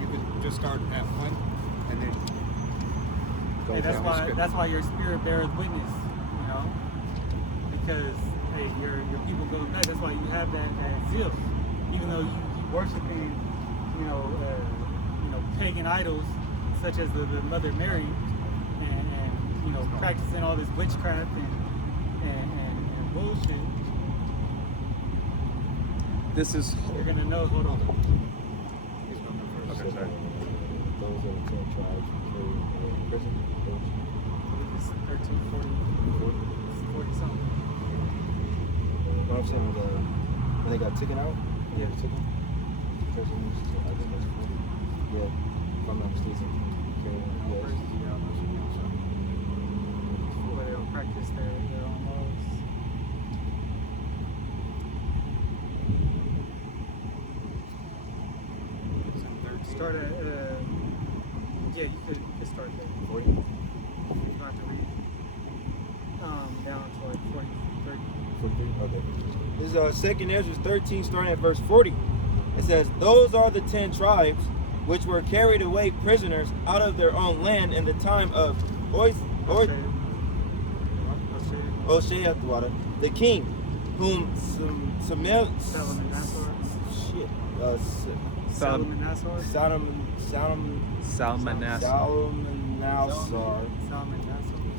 you could just start at 1, and then go Hey, down the script. that's why your spirit beareth witness, you know, because hey, your people go back. That's why you have that zeal, even though you worshiping, you know, pagan idols such as the Mother Mary, and you know, practicing all this witchcraft and bullshit. This is You're gonna know. Hold on. He's going to go first. Okay, sorry. Those are the 10 tribes in prison. It's 13, 40 something. What I'm saying, when they got taken out, Yeah. taken. I think that's 40. Yeah, if I'm not mistaken. Where they don't practice their own laws. Start at, yeah, you could start there. 40. You don't have to read. Down to like 40, 30. 43. Okay. This is 2nd Ezra 13, starting at verse 40. It says, those are the 10 tribes which were carried away prisoners out of their own land in the time of Oshea, the king, whom Salmanassar. Salmanassar.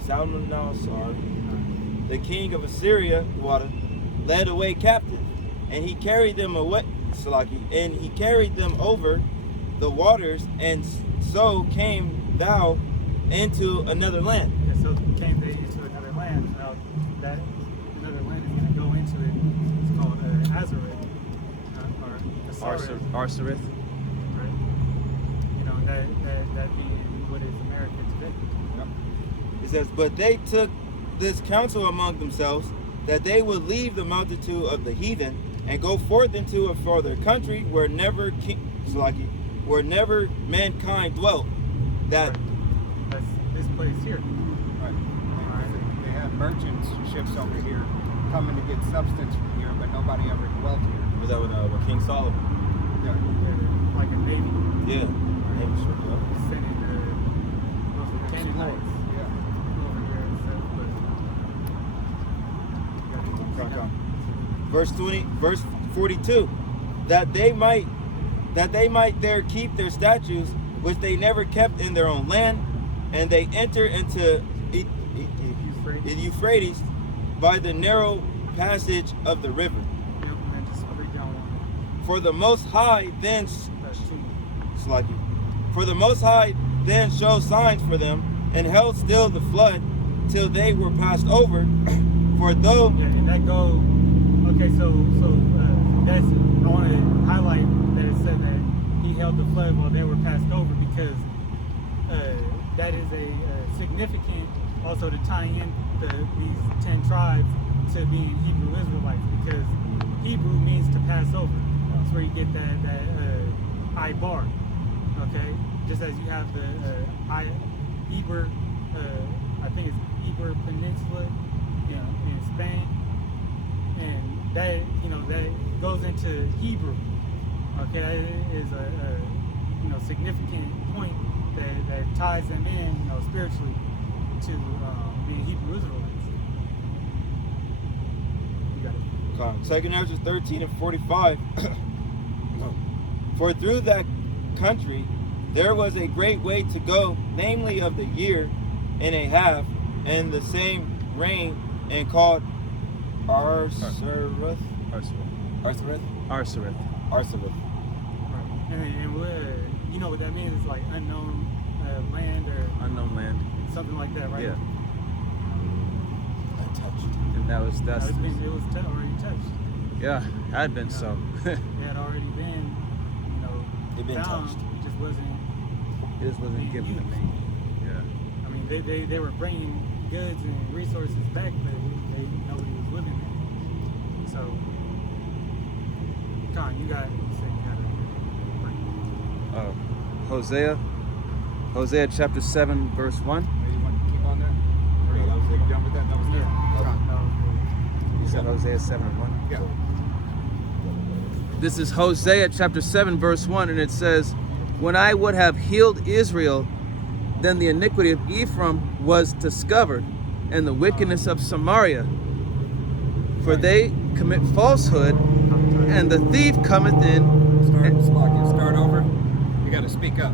Salmanassar, the king of Assyria, led away captive, and he carried them away, and he carried them over the waters, and so came thou into another land. Yeah, so came they into another land. Now that another land is going to go into it. It's called Azareth, or Asareth, Arsarith. right? You know, that being what is America today. It says, but they took this counsel among themselves, that they would leave the multitude of the heathen and go forth into a farther country where never mankind dwelt. That That's this place here. Right. They had merchant ships over here coming to get substance from here, but nobody ever dwelt here. was that with King Solomon? Yeah. Yeah, like a navy. Yeah. Sending the Canaanites Yeah. over here and stuff, but Verse 20, verse 42, that they might there keep their statutes which they never kept in their own land, and they enter into Euphrates by the narrow passage of the river. Yep, and then just read down one. For the Most High then That's 2. For the Most High then showed signs for them, and held still the flood till they were passed over For though Yeah, and that go. Okay, so that's I want to highlight that it said that he held the flood while they were passed over because that is a significant also to tie in these 10 tribes to being Hebrew Israelites because Hebrew means to pass over. That's where you get that Ibar. Okay, just as you have the Iber, I think it's Iber Peninsula in Spain, and that that goes into Hebrew. Okay, that is a significant point that ties them in spiritually to being Hebrew Israelites. You got it. 2 Ezra 13 and 45. For through that country there was a great way to go, namely of the year and a half, and the same rain, and called Arsareth. Arsareth. And you know what that means? It's like unknown land or Unknown land. something like that, right? Yeah. Untouched. And that's It was already touched. yeah, had been so. It had already been, It been found. touched. It just wasn't. This wasn't given to me. Yeah. I mean, they were bringing goods and resources back, but nobody was living there. So, Con, you said you had a. Hosea chapter 7 verse 1. You want to keep on there? Or you done with that? That was there. You said Hosea 7 and 1. Yeah. This is Hosea chapter 7 verse 1, and it says, when I would have healed Israel, then the iniquity of Ephraim was discovered, and the wickedness of Samaria. For they commit falsehood, and the thief cometh in. Start over. You got to speak up.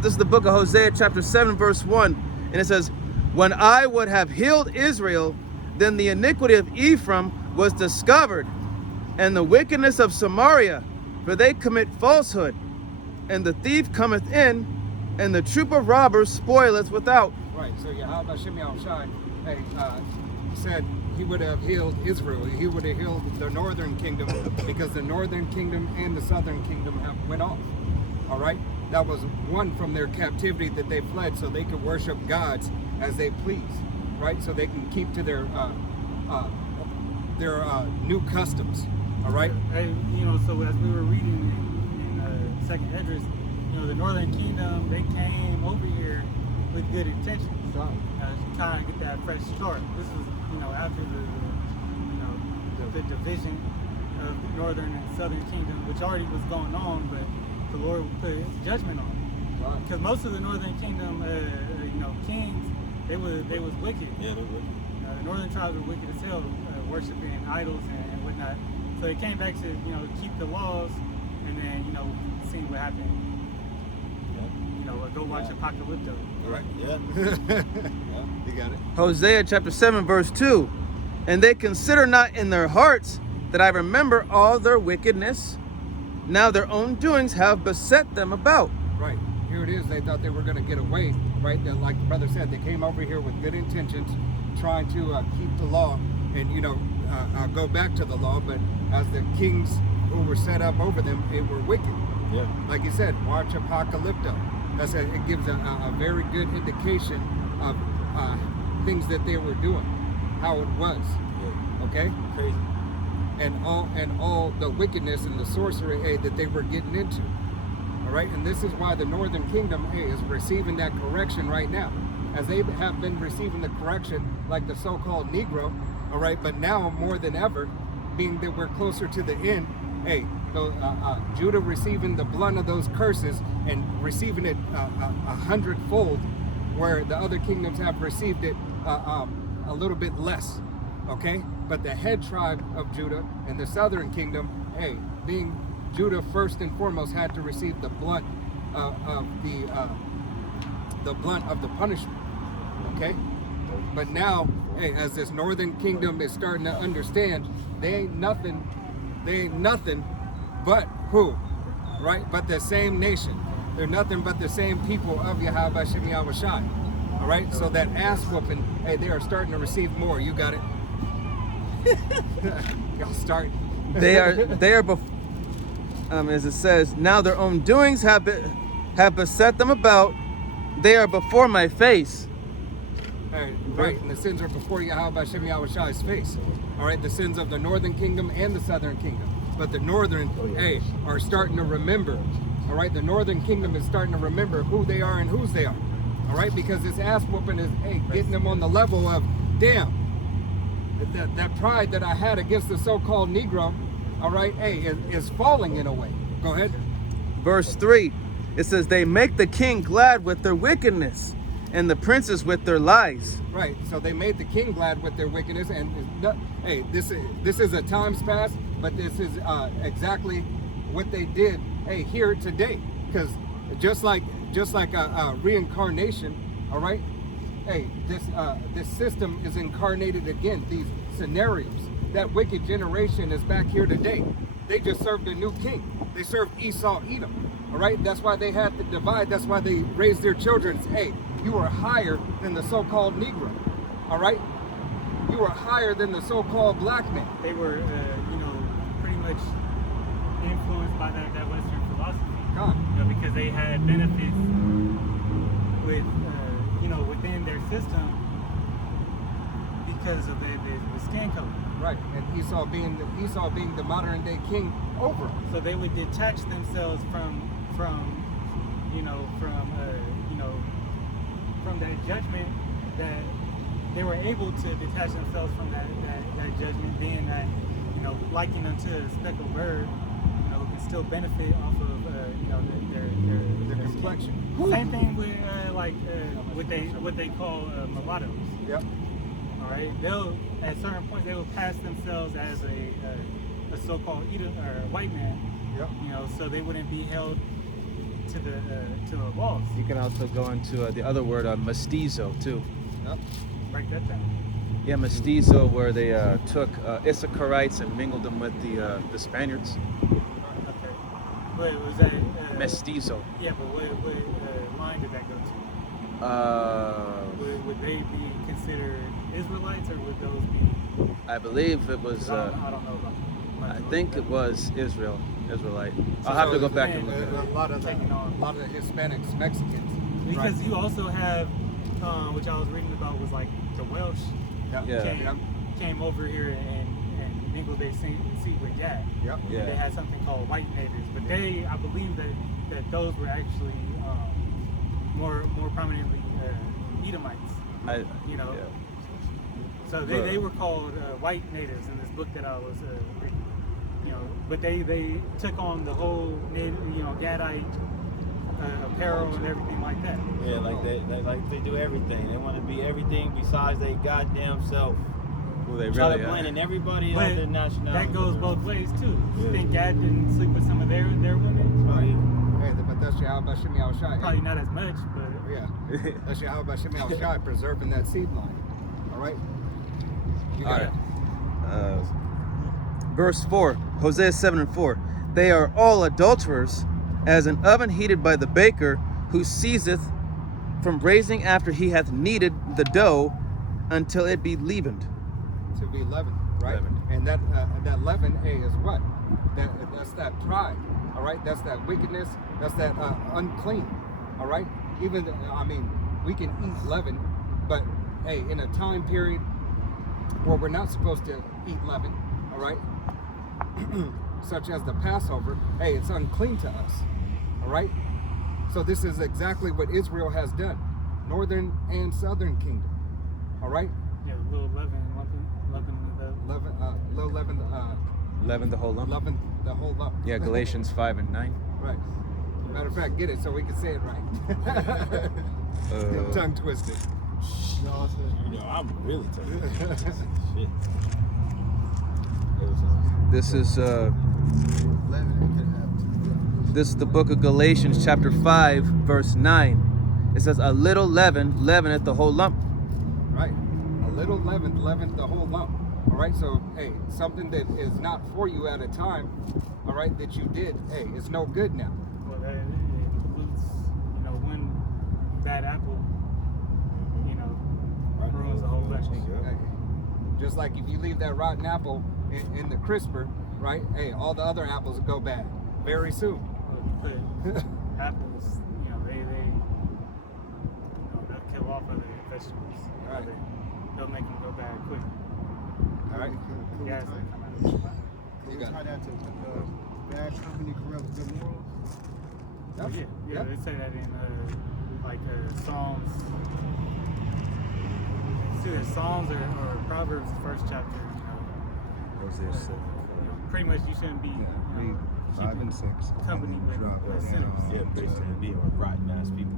This is the book of Hosea chapter 7 verse 1, and it says, when I would have healed Israel, then the iniquity of Ephraim was discovered, and the wickedness of Samaria, for they commit falsehood, and the thief cometh in, and the troop of robbers spoileth without. Right. So Yahweh Shimei Shai said he would have healed Israel. He would have healed the northern kingdom because the northern kingdom and the southern kingdom went off. All right. That was one from their captivity that they fled so they could worship gods as they please. Right. So they can keep to their new customs. All right. Hey, so as we were reading in Second Esdras, the Northern Kingdom, they came over here with good intentions. Trying to get that fresh start. This is, after the division of the Northern and Southern Kingdom, which already was going on, but the Lord put His judgment on it. Because most of the Northern Kingdom, kings, they was wicked. Yeah, they were wicked. The Northern tribes were wicked as hell, worshiping idols and whatnot. So they came back to keep the laws, and then seeing what happened. Go watch Apocalypto. All right. Yeah. You got it. Hosea chapter 7 verse 2, and they consider not in their hearts that I remember all their wickedness. Now their own doings have beset them about. Right. Here it is. They thought they were going to get away. Right. Like the brother said, they came over here with good intentions, trying to keep the law and go back to the law. But as the kings who were set up over them, they were wicked. Yeah. Like you said, watch Apocalypto. It gives a very good indication of things that they were doing, how it was. Yeah. Okay. Crazy. And all the wickedness and the sorcery that they were getting into. All right. And this is why the Northern Kingdom is receiving that correction right now, as they have been receiving the correction like the so-called Negro. All right. But now more than ever, being that we're closer to the end, Judah receiving the blunt of those curses and receiving it 100-fold, where the other kingdoms have received it a little bit less. Okay, but the head tribe of Judah and the southern kingdom, being Judah first and foremost, had to receive the blunt of the punishment. Okay, but now, as this northern kingdom is starting to understand, they ain't nothing but who? Right? But the same nation. They're nothing but the same people of Yahweh Shem Yahweh Shai. All right, so that ass whooping, hey, they are starting to receive more. You got it. Y'all start. They are as it says, now their own doings have beset them about. They are before my face. Right, and the sins are before Yahweh Shem Yahushai's face. All right, the sins of the northern kingdom and the southern kingdom. But the northern, hey, are starting to remember. All right, the northern kingdom is starting to remember who they are and whose they are. All right, because this ass whooping is, hey, getting them on the level of, damn, that pride that I had against the so-called Negro, all right, hey, is falling in a way. Go ahead. Verse 3, it says, they make the king glad with their wickedness, and the princes with their lies. Right, so they made the king glad with their wickedness, and hey, this is a times past, but this is exactly what they did, hey, here today. Because just like a reincarnation, all right, hey, this system is incarnated again. These scenarios, that wicked generation is back here today. They just served a new king. They served Esau, Edom. All right, that's why they had to divide. That's why they raised their children. Hey, you are higher than the so-called Negro. All right, you are higher than the so-called black man. They were, pretty much influenced by that Western philosophy. Because they had benefits with, within their system because of the skin color. Right, and Esau being the modern day king over us. So they would detach themselves from that judgment, that they were able to detach themselves from that judgment, being that, likened unto a speckled bird, can still benefit off of their complexion. Same thing with what they call mulattoes. Yep. All right, they'll at certain points they will pass themselves as a so-called white man. Yep. So they wouldn't be held to the walls. You can also go into the other word, mestizo, too. Yep. Break that down. Yeah, mestizo, where they took Issacharites and mingled them with the Spaniards. Okay. But was that Mestizo. Yeah, but what line did that go to? Would they be considered Israelites, or would those be? I believe it was. I don't know about. I think it was Israelite. I'll have to go back and look at it. A lot of the Hispanics, Mexicans. Because right. you also have, which I was reading about, was like the Welsh Yeah. came over here and mingled their seed with Gad. Yep. Yeah. They had something called white natives, but I believe that those were actually more prominently Edomites. Yeah. So they were called white natives in this book that I was reading. But they took on the whole Gadite apparel and everything like that. Yeah, like they do everything. They want to be everything besides they goddamn self. Well, they Try really to blend are. in everybody But other nationality. that goes both ways too. You Yeah. think Gad didn't sleep with some of their women? Oh, yeah. Hey, but that's Yahweh Shem Yahushai. Probably not as much, but Yeah. That's Yahweh Shem Yahushai preserving that seed line. All right. You got it. Verse 4, Hosea 7:4. They are all adulterers, as an oven heated by the baker, who ceaseth from braising after he hath kneaded the dough until it be leavened. To be leavened, right? Leavened. And that leaven, is what? That's that pride. All right. That's that wickedness. That's that unclean. All right. Even we can eat leaven, but hey, in a time period where we're not supposed to eat leaven, all right, such as the Passover, hey, it's unclean to us, all right? So this is exactly what Israel has done, northern and southern kingdom, all right? yeah, a little leaven Low leaven, Leaven the whole lump. leaven the whole lump. Yeah, Galatians 5:9. Right. Matter of fact, get it so we can say it right. Tongue twisted. I'm really tired. Shit. This is the book of Galatians chapter 5 verse 9. It says, a little leaven leaveneth the whole lump. Right. A little leaven leaveneth the whole lump. All right. So, hey, something that is not for you at a time, all right, that you did, hey, it's no good now. Well, that includes, one bad apple ruins the whole bunch. Hey, just like if you leave that rotten apple in the crisper, right? Hey, all the other apples will go bad very soon. But apples, you know, they'll kill off other vegetables. You know, Right. they'll make them go bad quick. All right. Gas that come out. You We got tie it. that to bad company corrupts good morals. Oh, yeah, Yep. they say that in Psalms. It's either Psalms or Proverbs, the first chapter. You know, pretty much you shouldn't be Read 5 and 6. company with sinners. Yeah, basically being with rotten ass people.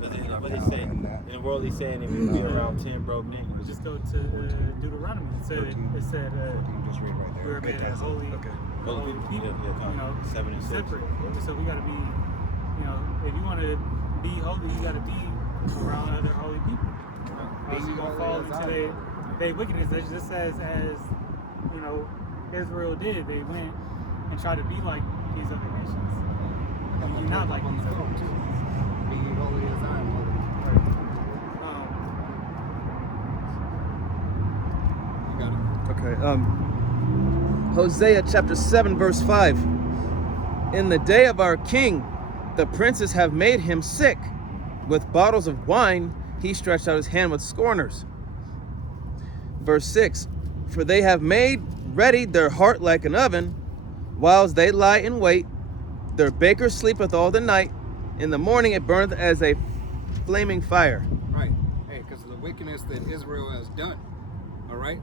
What they say in the worldly saying, if you be around 10 broke niggas. Just go to Deuteronomy. It said You can just read right there. we were made as holy, holy people. Yeah, You know, 76. separate. So we got to be, you know, if you want to be holy, you got to be around other holy people. Or else you gonna fall into their wickedness. It just says, as you know, Israel did. They went and tried to be like these other nations. And you're not like these other nations. Be ye holy as I am holy. You got it. Okay. Hosea chapter 7, verse 5. In the day of our king, the princes have made him sick. With bottles of wine, he stretched out his hand with scorners. Verse 6. For they have made ready their heart like an oven, whilst they lie in wait. Their baker sleepeth all the night. In the morning it burneth as a flaming fire. Right. Hey, because the wickedness that Israel has done. All right.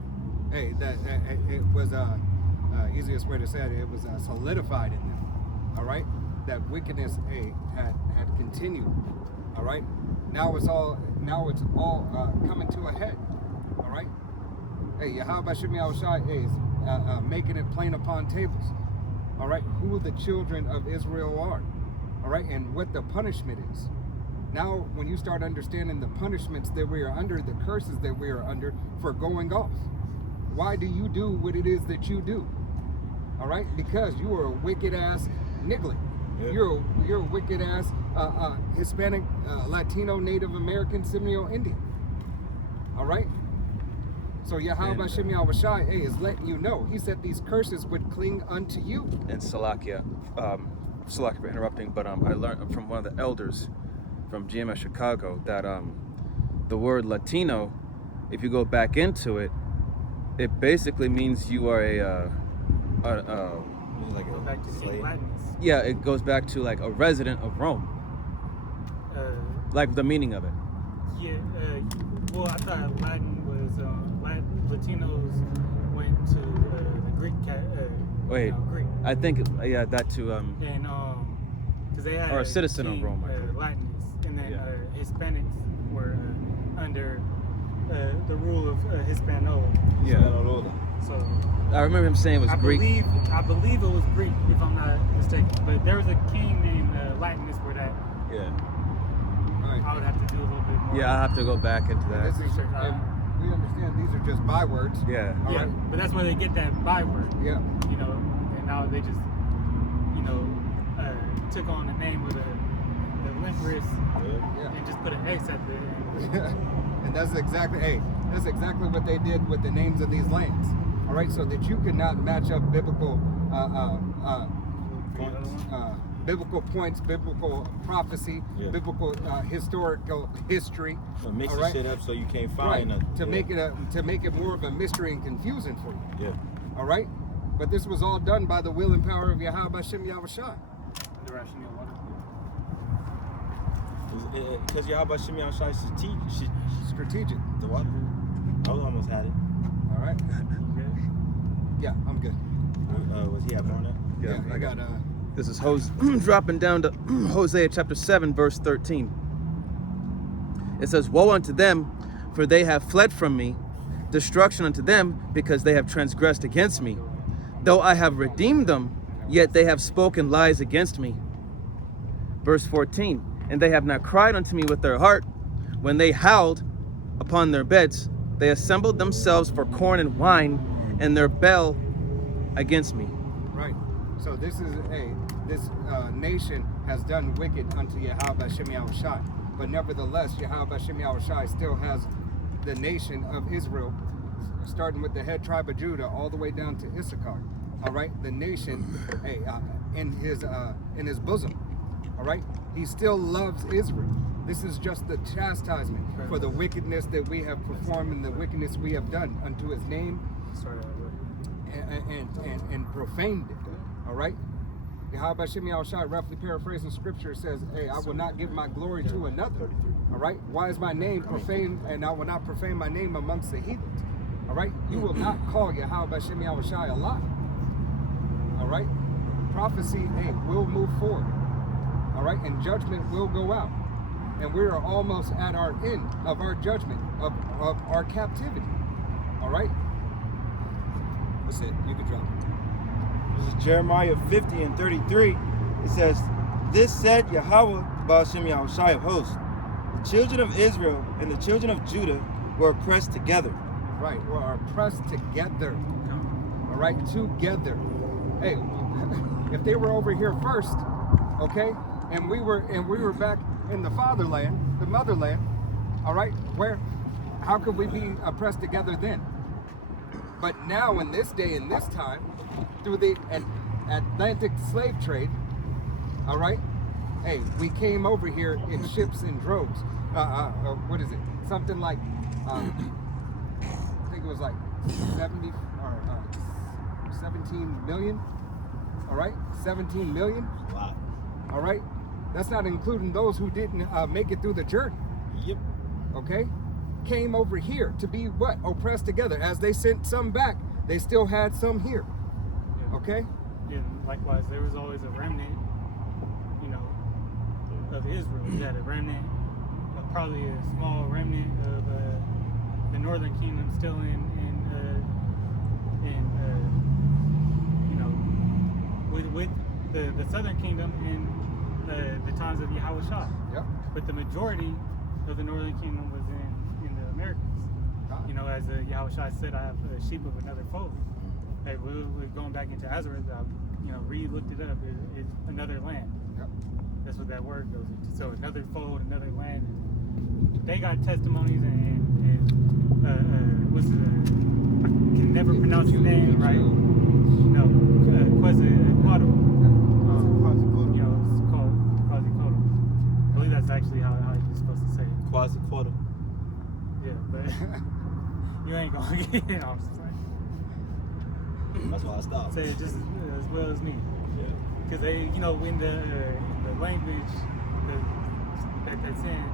Hey, that it was easiest way to say it was solidified in them. All right. That wickedness, hey, had continued. All right. Now it's all coming to a head. All right. Hey, Yahweh Shem Yahushai is making it plain upon tables. All right, who the children of Israel are. All right, and what the punishment is. Now, when you start understanding the punishments that we are under, the curses that we are under for going off. Why do you do what it is that you do? All right, because you are a wicked ass niggler. Yeah. You're a wicked ass Hispanic, Latino, Native American, Seminole Indian. All right. So Yahweh Shem Yahushai, hey, is letting you know. He said these curses would cling unto you. And Salakia for interrupting, but I learned from one of the elders from GMS Chicago that the word Latino, if you go back into it, it basically means you are Like Go back to slave. Latins. yeah, it goes back to like a resident of Rome, like the meaning of it. Yeah. Well, I thought Latin was Latinos went to the Greek. Wait, you know, Greek. I think that too. And because they had Or a citizen of king, Rome, I think. Latins, and then Yeah. Hispanics were under the rule of Hispaniola. So I remember him saying it was I Greek. believe it was Greek, if I'm not mistaken. But there was a king named Latinus for that. Yeah. All right. I would have to do a little bit more. Yeah, I have to go back into that. This is, Research. and we understand these are just bywords. Yeah. All Yeah, right. but that's where they get that byword, Yeah. you know, and now they just, you know, took on the name of the limp wrist Yeah. and just put an X at the end. And that's exactly what they did with the names of these lands. All right, so that you could not match up biblical biblical points, biblical prophecy, Yeah. biblical historical history. So mix all the right? shit up so you can't Right, find to make it more of a mystery and confusing for you. Yeah. All right, but this was all done by the will and power of Yahweh Shem Yahushai. The rationale water. Because Yahweh Shem Yahushai strategic. Strategic. The what? I almost had it. All right. Yeah, I'm good. Was he having on that? Yeah, I got This is dropping down to Hosea chapter 7, verse 13. It says, Woe unto them, for they have fled from me. Destruction unto them, because they have transgressed against me. Though I have redeemed them, yet they have spoken lies against me. Verse 14. And they have not cried unto me with their heart. When they howled upon their beds, they assembled themselves for corn and wine, and their bell against me. right. So this is this nation has done wicked unto Yahweh Shem Yahushai. But nevertheless, Yahweh Shem Yahushai still has the nation of Israel, starting with the head tribe of Judah all the way down to Issachar. All right, the nation, hey, in his bosom. All right, he still loves Israel. This is just the chastisement for the wickedness that we have performed and the wickedness we have done unto his name, and profaned it. All right. Yahweh Shem Yahushua, roughly paraphrasing scripture, says, hey, I will not give my glory to another. All right. Why is my name profaned? And I will not profane my name amongst the heathens. All right. You will not call Yahweh Shem Yahushua a lie. All right. Prophecy, hey, will move forward. All right. And judgment will go out. And we are almost at our end of our judgment, of our captivity. All right. That's it. You can drop it. This is Jeremiah 50 and 33. It says, "This said Yahweh Baal Shem Yahushai of hosts, the children of Israel and the children of Judah were oppressed together." Right, we are pressed together. All right, together. Hey, if they were over here first, okay, and we were back in the fatherland, the motherland, all right, how could we be oppressed together then? But now in this day, in this time, through the Atlantic slave trade, all right, hey, we came over here in ships and droves. What is it? Something like, I think it was like 70 or 17 million. All right, 17 million. Wow. All right, that's not including those who didn't make it through the journey. Yep. Okay, came over here to be what? Oppressed together. As they sent some back, they still had some here. Yeah. Okay. And likewise, there was always a remnant, you know, of Israel. You had a remnant, probably a small remnant of the northern kingdom still in you know, with the southern kingdom in the times of Yahushua. Yep. But the majority of the northern kingdom was in the Americas. You know, as Yahushua said, I have sheep of another fold. Hey, we're going back into Azareth. You know, looked it up. It's another land. Yep. That's what that word goes into. So another fold, another land. They got testimonies and what's the? I can never pronounce your name right. No, Quetzalcoatl. You know, it's called Quetzalcoatl. I believe that's actually how you're supposed to say it. Quetzalcoatl. Yeah, but you ain't gonna get it. I'm just like, That's why I stopped. say it just as well as me. Yeah. Because they, you know, in the language that's in,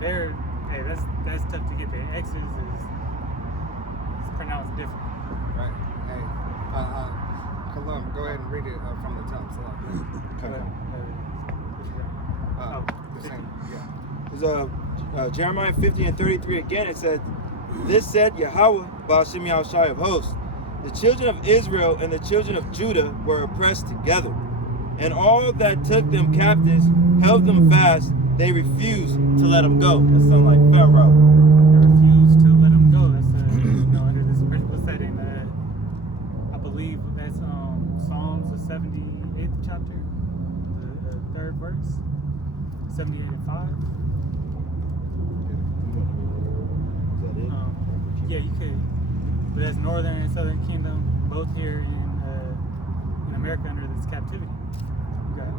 they're hey, that's tough to get. The X's is pronounced different. Right. Hey, Colum, go ahead and read it from the top. So, What you got? the same. Yeah. There's Jeremiah 50 and 33 again. It said, "This said Yahweh Baal Shem Yahushai of hosts, the children of Israel and the children of Judah were oppressed together, and all that took them captives held them fast. They refused to let them go." That sounds like Pharaoh. They refuse to let them go. That's you know, under this principle set in I believe that's Psalms the 78th chapter, the 3rd verse, 78 and 5. Is that it? Yeah, you could. But that's northern and southern kingdom, both here in America under this captivity. You got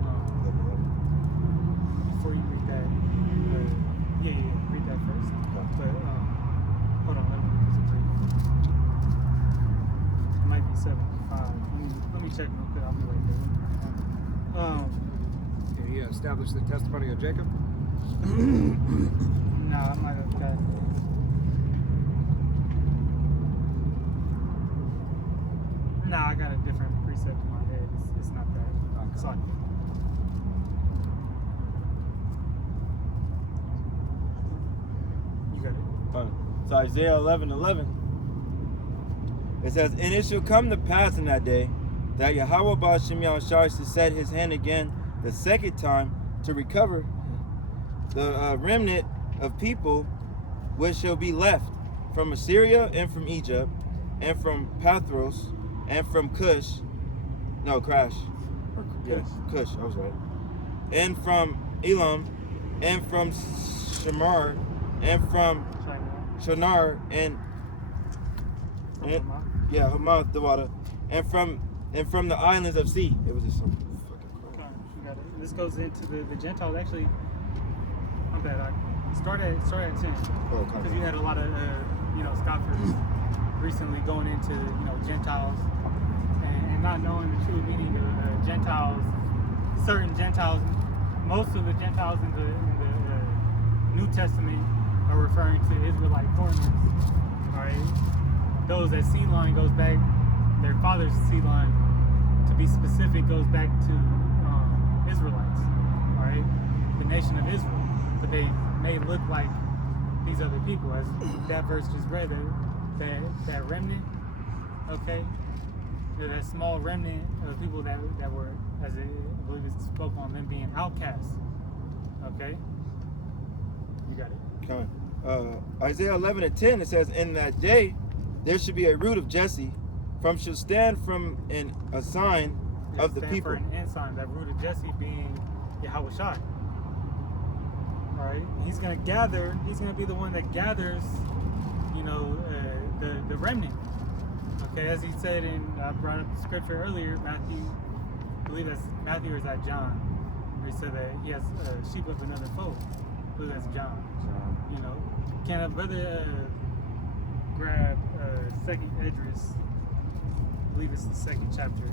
before you read that, read that first. But hold on, it might be 75. Let me check real quick. I'll be right there. Did he establish the testimony of Jacob? Nah, I might have got. Nah, I got a different precept in my head. It's not that. Okay. Sorry. You got it. So Isaiah 11:11. It says, "And it shall come to pass in that day that Yahweh Baal Shem Yahushai shall set his hand again the second time to recover the remnant of people which shall be left from Assyria and from Egypt and from Pathros and from Cush." No, Crash. Yes, Cush, I was right. "And from Elam and from Shemar and from Shinar. Shinar, and From and Hamath. yeah, Hamath Dawada, and from the islands of sea. It was just some fucking Okay, you got it. This goes into the Gentiles. Actually, I'm bad. I start at 10 Oh, because you had a lot of scoffers recently going into Gentiles and not knowing the true meaning of Gentiles. Certain Gentiles, most of the Gentiles in the New Testament are referring to Israelite foreigners. All right, those that seed line goes back, their father's seed line, to be specific, goes back to Israelites. All right, the nation of Israel, but they may look like these other people, as that verse just read. That remnant, okay, that small remnant of people that were, as I believe it spoke on them being outcasts. Okay, you got it. Come. Isaiah 11:10, it says, "In that day there should be a root of Jesse, shall stand from a sign of the Stand people." for an ensign, that root of Jesse being Yahweh Shai. All right, he's gonna gather. He's gonna be the one that gathers, the remnant. Okay, as he said I brought up the scripture earlier, Matthew. I believe that's Matthew, or is that John? Where he said that he has sheep of another fold. I believe that's John. Can a brother grab second Esdras? I believe it's the second chapter.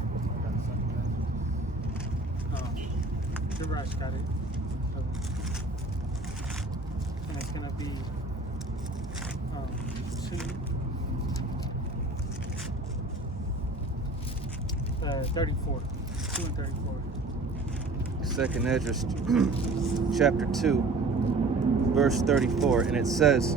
The rush got it. And it's gonna be 34. 2 and 34. Second Esdras, chapter 2, verse 34, and it says,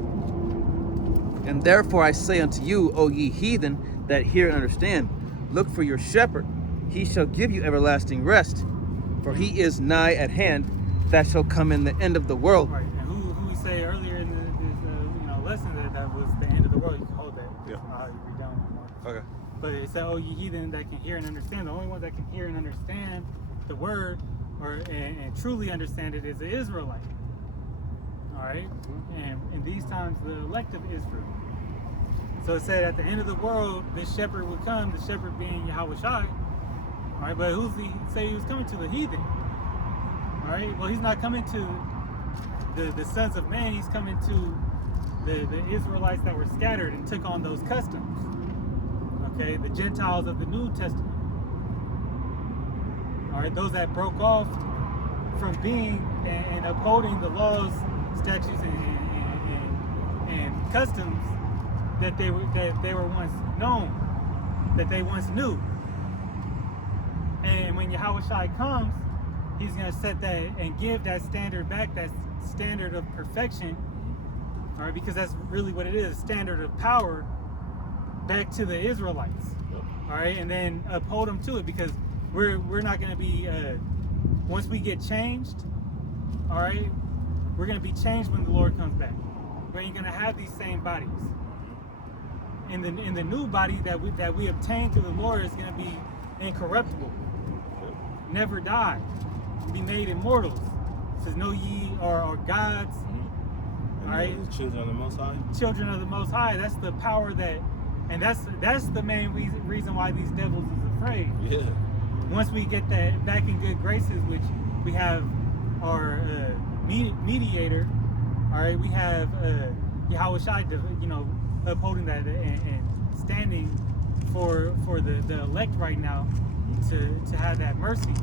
"And therefore I say unto you, O ye heathen, that hear and understand, look for your shepherd, he shall give you everlasting rest, for he is nigh at hand, that shall come in the end of the world." Right, and who we say earlier in this lesson that was the end of the world. You can hold that. Yeah. I'll read down one more. Okay. But it said, "Oh, ye heathen that can hear and understand." The only one that can hear and understand the word, and truly understand it, is the Israelite. All right, and in these times, the elect of Israel. So it said, at the end of the world, this shepherd would come. The shepherd being Yahweh Shai. All right, but who's he say he was coming to? The heathen. All right, well, he's not coming to the sons of man. He's coming to the Israelites that were scattered and took on those customs. Okay, the Gentiles of the New Testament. All right, those that broke off from being and upholding the laws, statutes, and customs that they were once known, that they once knew. And when Yahweh Shai comes, he's going to set that and give that standard back, that standard of perfection. All right, because that's really what it is, standard of power, back to the Israelites. All right, and then uphold them to it, because we're not going to be once we get changed. All right, we're going to be changed when the Lord comes back. We ain't going to have these same bodies. In the new body that we obtain through the Lord is going to be incorruptible, never die, be made immortals. It says, "Know ye are gods." All right, The children of the Most High. Children of the Most High. That's the power and that's the main reason why these devils is afraid. Yeah. Once we get that back in good graces, which we have our mediator. All right, we have Yahweh Shai, upholding that and standing for the elect right now to have that mercy.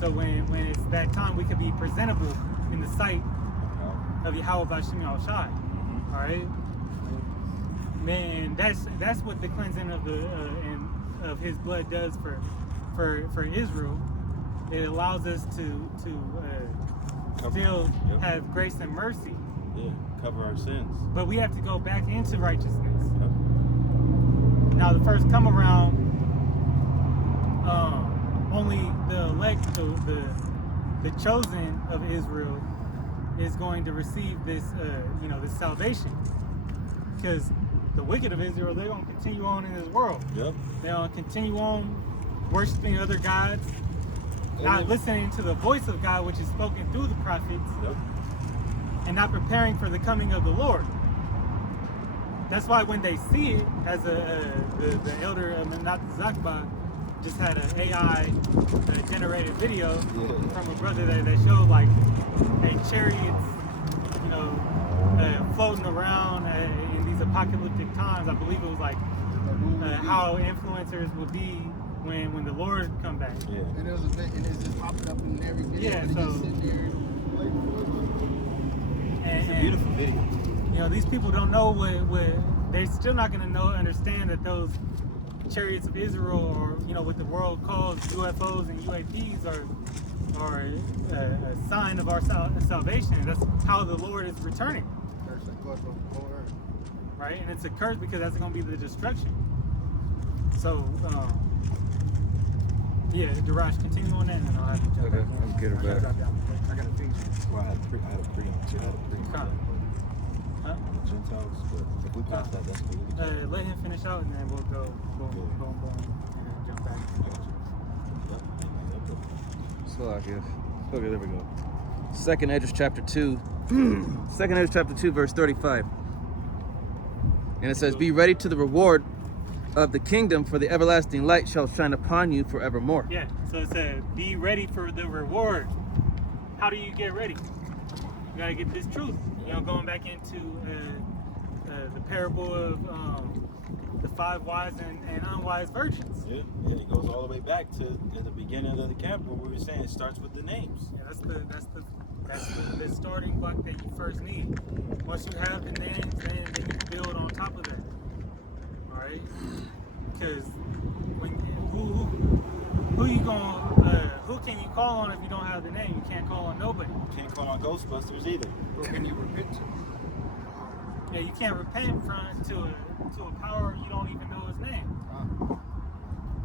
So when it's that time, we could be presentable in the sight of Yahweh B'Shem Yahweh Shai. All right, man, that's what the cleansing of of His blood does for Israel. It allows us to still have grace and mercy. Yeah, cover our sins. But we have to go back into righteousness. Yep. Now the first come around, only the elect, the chosen of Israel, is going to receive this, this salvation. Because the wicked of Israel, they're going to continue on in this world. Yep. They're going to continue on worshiping other gods, not listening to the voice of God, which is spoken through the prophets. Yep. and not preparing for the coming of the Lord. That's why when they see it, as the elder Menat Zakba just had an AI generated video from a brother that showed like a chariots, you know, floating around in these apocalyptic times. I believe it was like how influencers would be when the Lord come back. Yeah. And it was a bit, and it's just popping up in every video. Yeah, and so- just sitting there. It's a beautiful video. You know, these people don't know what they're still not going to understand that those chariots of Israel, or you know what the world calls UFOs and UAPs, are a sign of our salvation. That's how the Lord is returning, There's a good Lord. right? And it's a curse because that's going to be the destruction. So, yeah, Darash, continue on that, and then I'll have to jump Okay, back in. I'll get her I gotta back. drop down. I got a thing. Well, I had a pre. Huh? Gentiles, but if we pass that, that's good. Let him finish out, and then we'll go boom, boom, boom, and then jump back. Salakia. Okay, there we go. Second Esdras chapter 2. Second Esdras chapter 2, verse 35. And it says, "Be ready to the reward of the kingdom, for the everlasting light shall shine upon you forevermore." Yeah, so it said, be ready for the reward. How do you get ready? You gotta get this truth. You know, going back into the parable of the 5 wise and unwise virgins. Yeah, and it goes all the way back to the beginning of the camp where we were saying it starts with the names. Yeah, that's the starting block that you first need. Once you have the names, then you build on top of that. All right, because when who you gonna who can you call on if you don't have the name? You can't call on nobody. You can't call on Ghostbusters either. Who can you repent to? Yeah, you can't repent to a power you don't even know his name.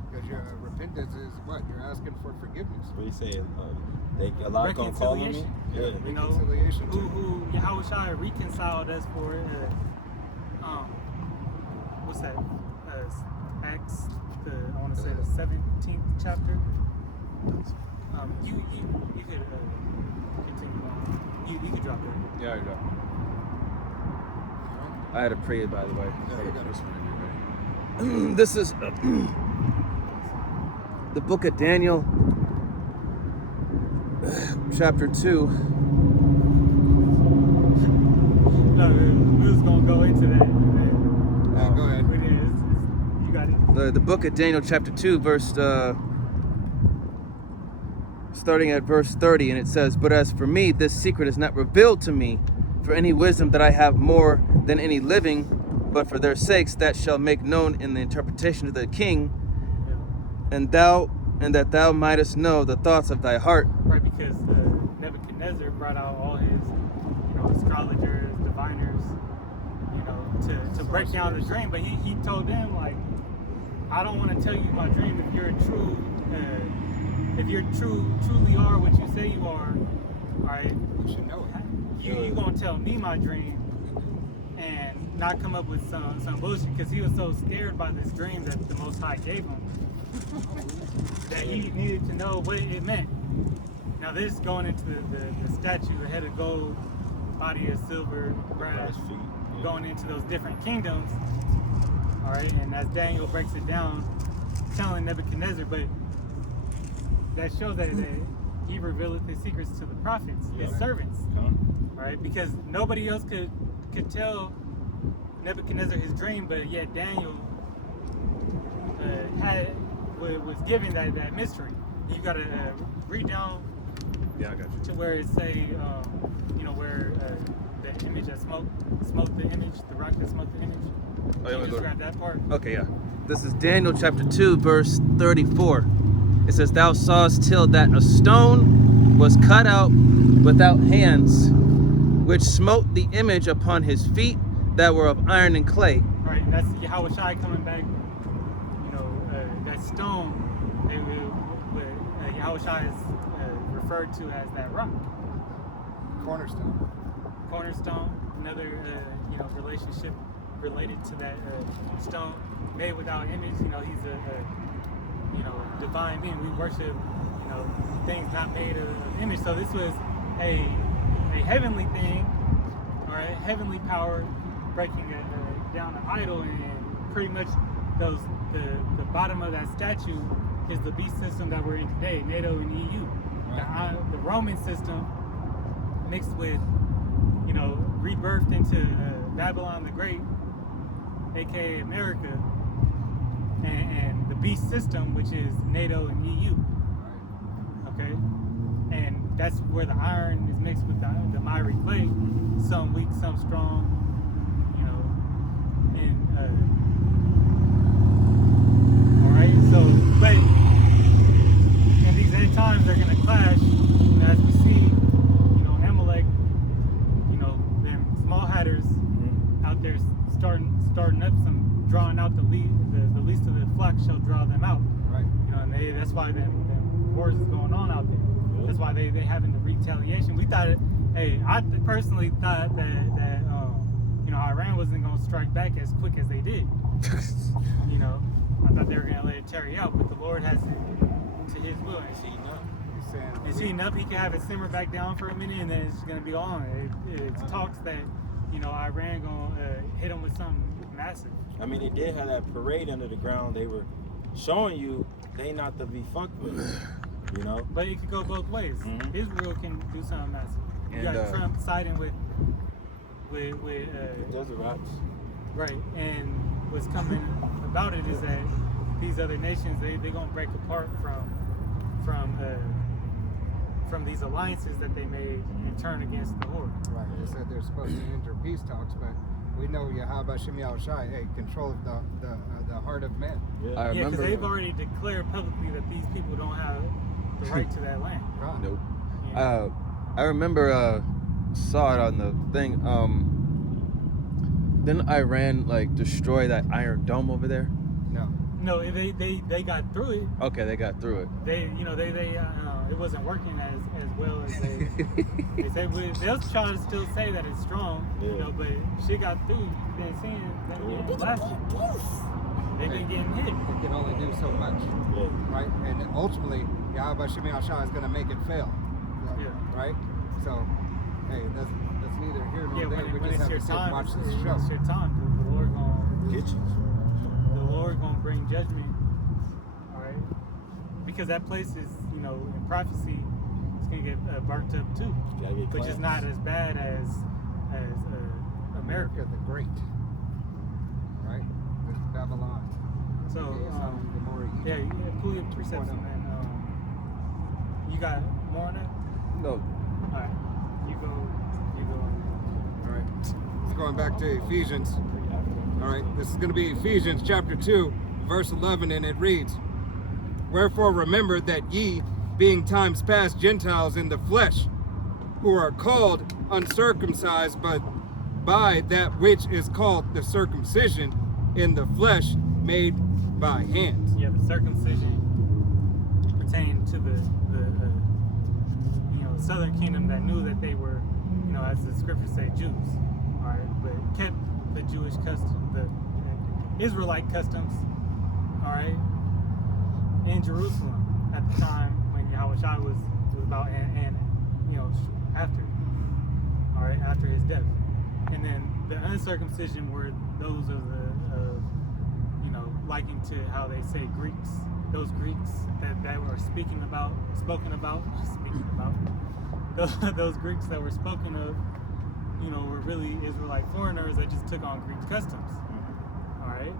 Because your repentance is what? You're asking for forgiveness. What do you say? A lot gonna call on me. Reconciliation. Yeah. You know, Reconciliation who too. Yahushua reconciled us for what's that? Acts, I want to say the 17th chapter. You could continue on. You could drop that. Yeah, I know. I had to pray it, by the way. Yeah, you got it. This is the book of Daniel, chapter 2. No, we was gonna go into that. Yeah, go ahead. But yeah, you got it. The book of Daniel, chapter 2, verse starting at verse 30, and it says, "But as for me, this secret is not revealed to me for any wisdom that I have more than any living, but for their sakes that shall make known in the interpretation of the king, and that thou mightest know the thoughts of thy heart." Right, because Nebuchadnezzar brought out all his, astrologers, diviners, to break down the dream. But he told them, like, I don't want to tell you my dream if you're truly are what you say you are. All right, You should know it. you gonna tell me my dream and not come up with some bullshit, because he was so scared by this dream that the Most High gave him that he needed to know what it meant. Now this going into the statue, a head of gold, body of silver, brass, Brass feet. Yeah. going into those different kingdoms. All right, and as Daniel breaks it down, telling Nebuchadnezzar, but that shows that he revealed his secrets to the prophets, his Yeah. servants, Come. right? Because nobody else could tell Nebuchadnezzar his dream, but yet Daniel was given that mystery. You got to read down Yeah, I got you. to where it say, where the image that smoked the image, the rock that smoked the image. Oh, Can yeah, you go just to- grab that part? Okay, yeah. This is Daniel chapter 2, verse 34. It says, "Thou sawest till that a stone was cut out without hands, which smote the image upon his feet that were of iron and clay." Right, and that's Yahushua coming back. That stone, Yahushua is referred to as that rock. Cornerstone. Cornerstone, another relationship related to that stone, made without image. He's a divine being. We worship things not made of image. So this was a heavenly thing right, heavenly power breaking down an idol, and pretty much the bottom of that statue is the beast system that we're in today, NATO and EU. The Roman system mixed with, rebirthed into Babylon the Great, aka America, and the beast system, which is NATO and EU. Okay, and that's where the iron is mixed with the miry clay, some weak, some strong, and all right. So, but in these end times, they're gonna clash, as we see, Amalek, them small hatters out there starting up some, drawing out the least of the flock shall draw them out. Right. And that's why the wars is going on out there. That's why they having the retaliation. We thought, I personally thought that Iran wasn't going to strike back as quick as they did. I thought they were going to let it carry out, but the Lord has it to His will. It's heating up. He can have it simmer back down for a minute, and then it's going to be on. It's talks that Iran going to hit them with something massive. I mean, they did have that parade under the ground. They were showing you they not to be fucked with. But it could go both ways. Mhm. Israel can do something massive. You And, got Trump siding with Those are raps. right, and what's coming about it is that these other nations they gonna break apart from these alliances that they made and turn against the Lord. Right. They said they're supposed to enter peace talks, but we know Yahweh Shem Yahushai, control the heart of men. I Yeah, because remember. they've already declared publicly that these people don't have the right to that land. God. Nope. Yeah. I remember saw it on the thing. Didn't Iran destroy that Iron Dome over there? No. No, they got through it. Okay, they got through it. They it wasn't working as well as they say. They'll try to still say that it's strong, but shit got through. You've been seeing them getting blasted. They've been getting hit. It can only do so much. Right? And ultimately, Yahweh Shem Yahushai is going to make it fail. Yeah. Right? So, that's neither here nor Yeah, there. We when just it's have your to sit and time, watch it's this show. your time. The Lord gonna Get you. the Lord gonna bring judgment. All right, because that place is in prophecy, it's gonna get burnt up too, Gotta get which is cleansed. not as bad as America. America the Great. Right? This is Babylon. So Gomorrah, Egypt. yeah, pull your precepts, Point man. You got more on that? No. All right, you go. All right. It's going back to Ephesians. All right. This is going to be Ephesians chapter 2, verse 11, and it reads, "Wherefore remember that ye, being times past Gentiles in the flesh, who are called uncircumcised, but by that which is called the circumcision in the flesh made by hands." Yeah, the circumcision pertained to the southern kingdom that knew that they were, as the scriptures say, Jews. All right, but kept the Jewish custom, the Israelite customs. All right, in Jerusalem at the time when Yahushua was about and after. All right, after his death, and then the uncircumcision were those of the likened to how they say Greeks, those Greeks that were spoken about, those Greeks that were spoken of, were really Israelite foreigners that just took on Greek customs. All right,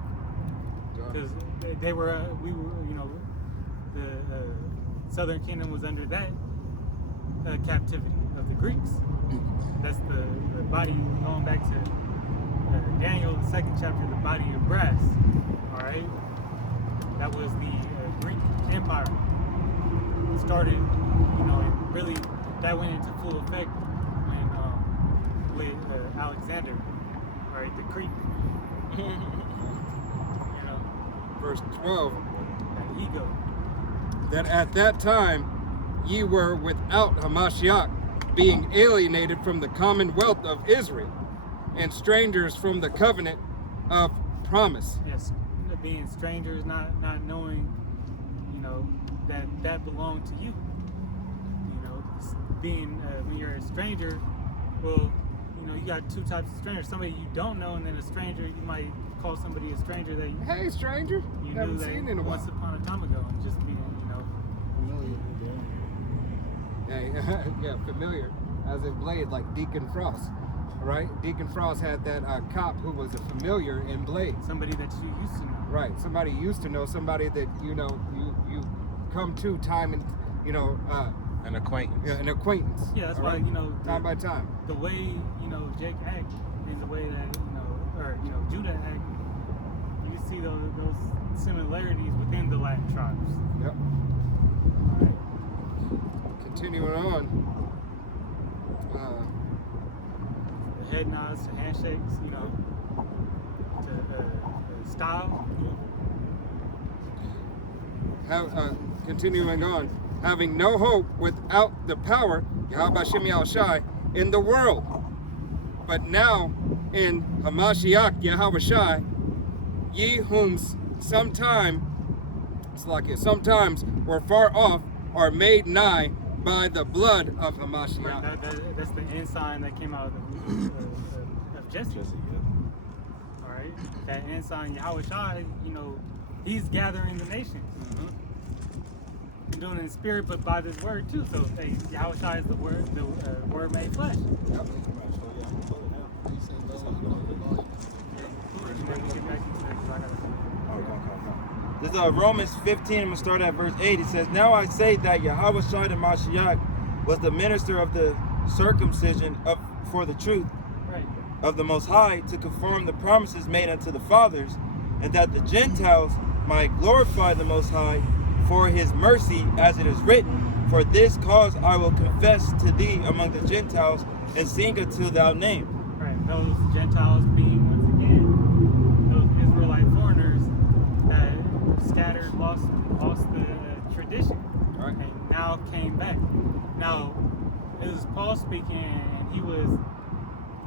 because they were, the southern kingdom was under that captivity of the Greeks. That's the body, going back to Daniel, the 2nd chapter, the body of brass. All right, that was the Greek Empire. It started, and really that went into full effect when with Alexander, all right, the Greek. Verse 12. That ego. That at that time ye were without Hamashiach, being alienated from the commonwealth of Israel, and strangers from the covenant of promise. Yes, being strangers, not knowing, that belonged to you. Being when you're a stranger, well, you got two types of strangers. Somebody you don't know, and then a stranger. You might call somebody a stranger that Hey, stranger. you Haven't knew that seen in a while. once upon a time ago, and just being, Hey, yeah, familiar. As in Blade, like Deacon Frost, right? Deacon Frost had that cop who was a familiar in Blade. somebody that you used to know. Right, somebody you used to know, somebody that you come to time and An acquaintance. an acquaintance. Yeah, that's all why right? Time by time. the way Jake act and the way that Judah act, you see those similarities within the Latin tribes. Yep. Continuing on. The head nods to handshakes, to style. Continuing on, having no hope without the power, Yahweh Hashem Yahushai, in the world. But now in Hamashiach Yahweh Shai, ye whom sometimes were far off are made nigh by the blood of Hamashiach. Right, that's the ensign that came out of Jesse. All right, that ensign Yahweh Shai, he's gathering the nations. And doing it in spirit, but by this word too. So hey, Yahweh Shai is the word made flesh. Yep. This is Romans 15, I'm going to start at verse 8. It says, Now I say that Yahweh Shai the Mashiach was the minister of the circumcision for the truth Right. of the Most High, to confirm the promises made unto the fathers, and that the Gentiles might glorify the Most High for his mercy, as it is written, For this cause I will confess to thee among the Gentiles, and sing unto thy name. Right. Those Gentiles being once again those Israelite foreigners that scattered, lost the tradition, Right. and now came back. Now, it was Paul speaking, and he was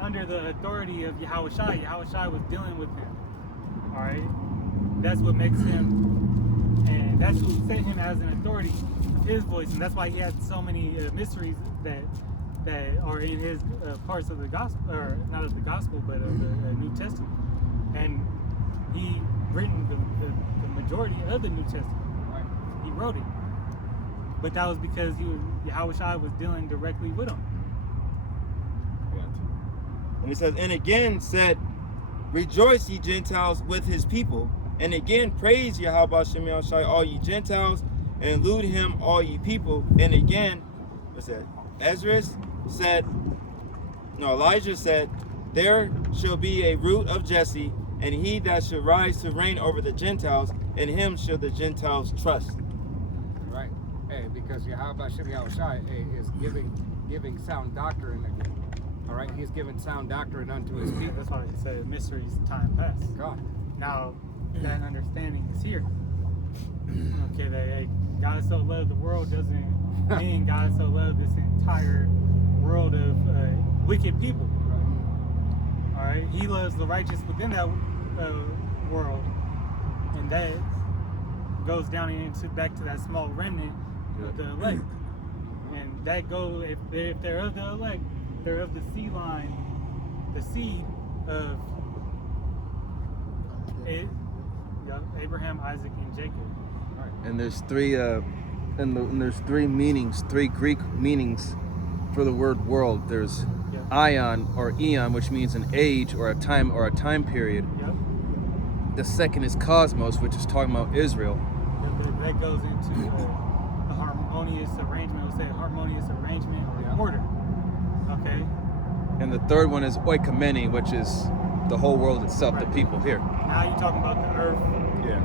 under the authority of Yahweh Shai. Yahweh Shai was dealing with him. All right, that's what makes him, and that's who set him as an authority of his voice, and that's why he had so many mysteries that are in his parts of the gospel, or not of the gospel, but of the New Testament, and he written the majority of the New Testament. Right. He wrote it, but that was because Yahweh Shai was dealing directly with him. And it says, And again said, Rejoice, ye Gentiles, with his people. And again praise Yahweh Shem Yahushai, all ye Gentiles, and lewd him, all ye people. And again, what's that? Elijah said, There shall be a root of Jesse, and he that shall rise to reign over the Gentiles, and him shall the Gentiles trust. Right. Hey, because Yahweh Hashem Yahushai is giving sound doctrine. All right, he's giving sound doctrine unto his people. That's why he said mysteries time past. God. Now that understanding is here. Okay, that hey, God so loved the world doesn't mean God so loved this entire world of wicked people. Right. All right, He loves the righteous within that world, and that goes down into back to that small remnant of the elect. And that goes if they're of the elect, they're of the seed line, the seed of Abraham, Isaac, and Jacob. Right. And there's three there's three meanings, three Greek meanings for the word world. There's Yeah. ion or eon, which means an age or a time period. Yep. The second is cosmos, which is talking about Israel. That goes into a harmonious arrangement. We'll say harmonious arrangement or Yeah. order. Okay. And the third one is oikomene, which is the whole world itself, the Right. people here. Now you're talking about the earth,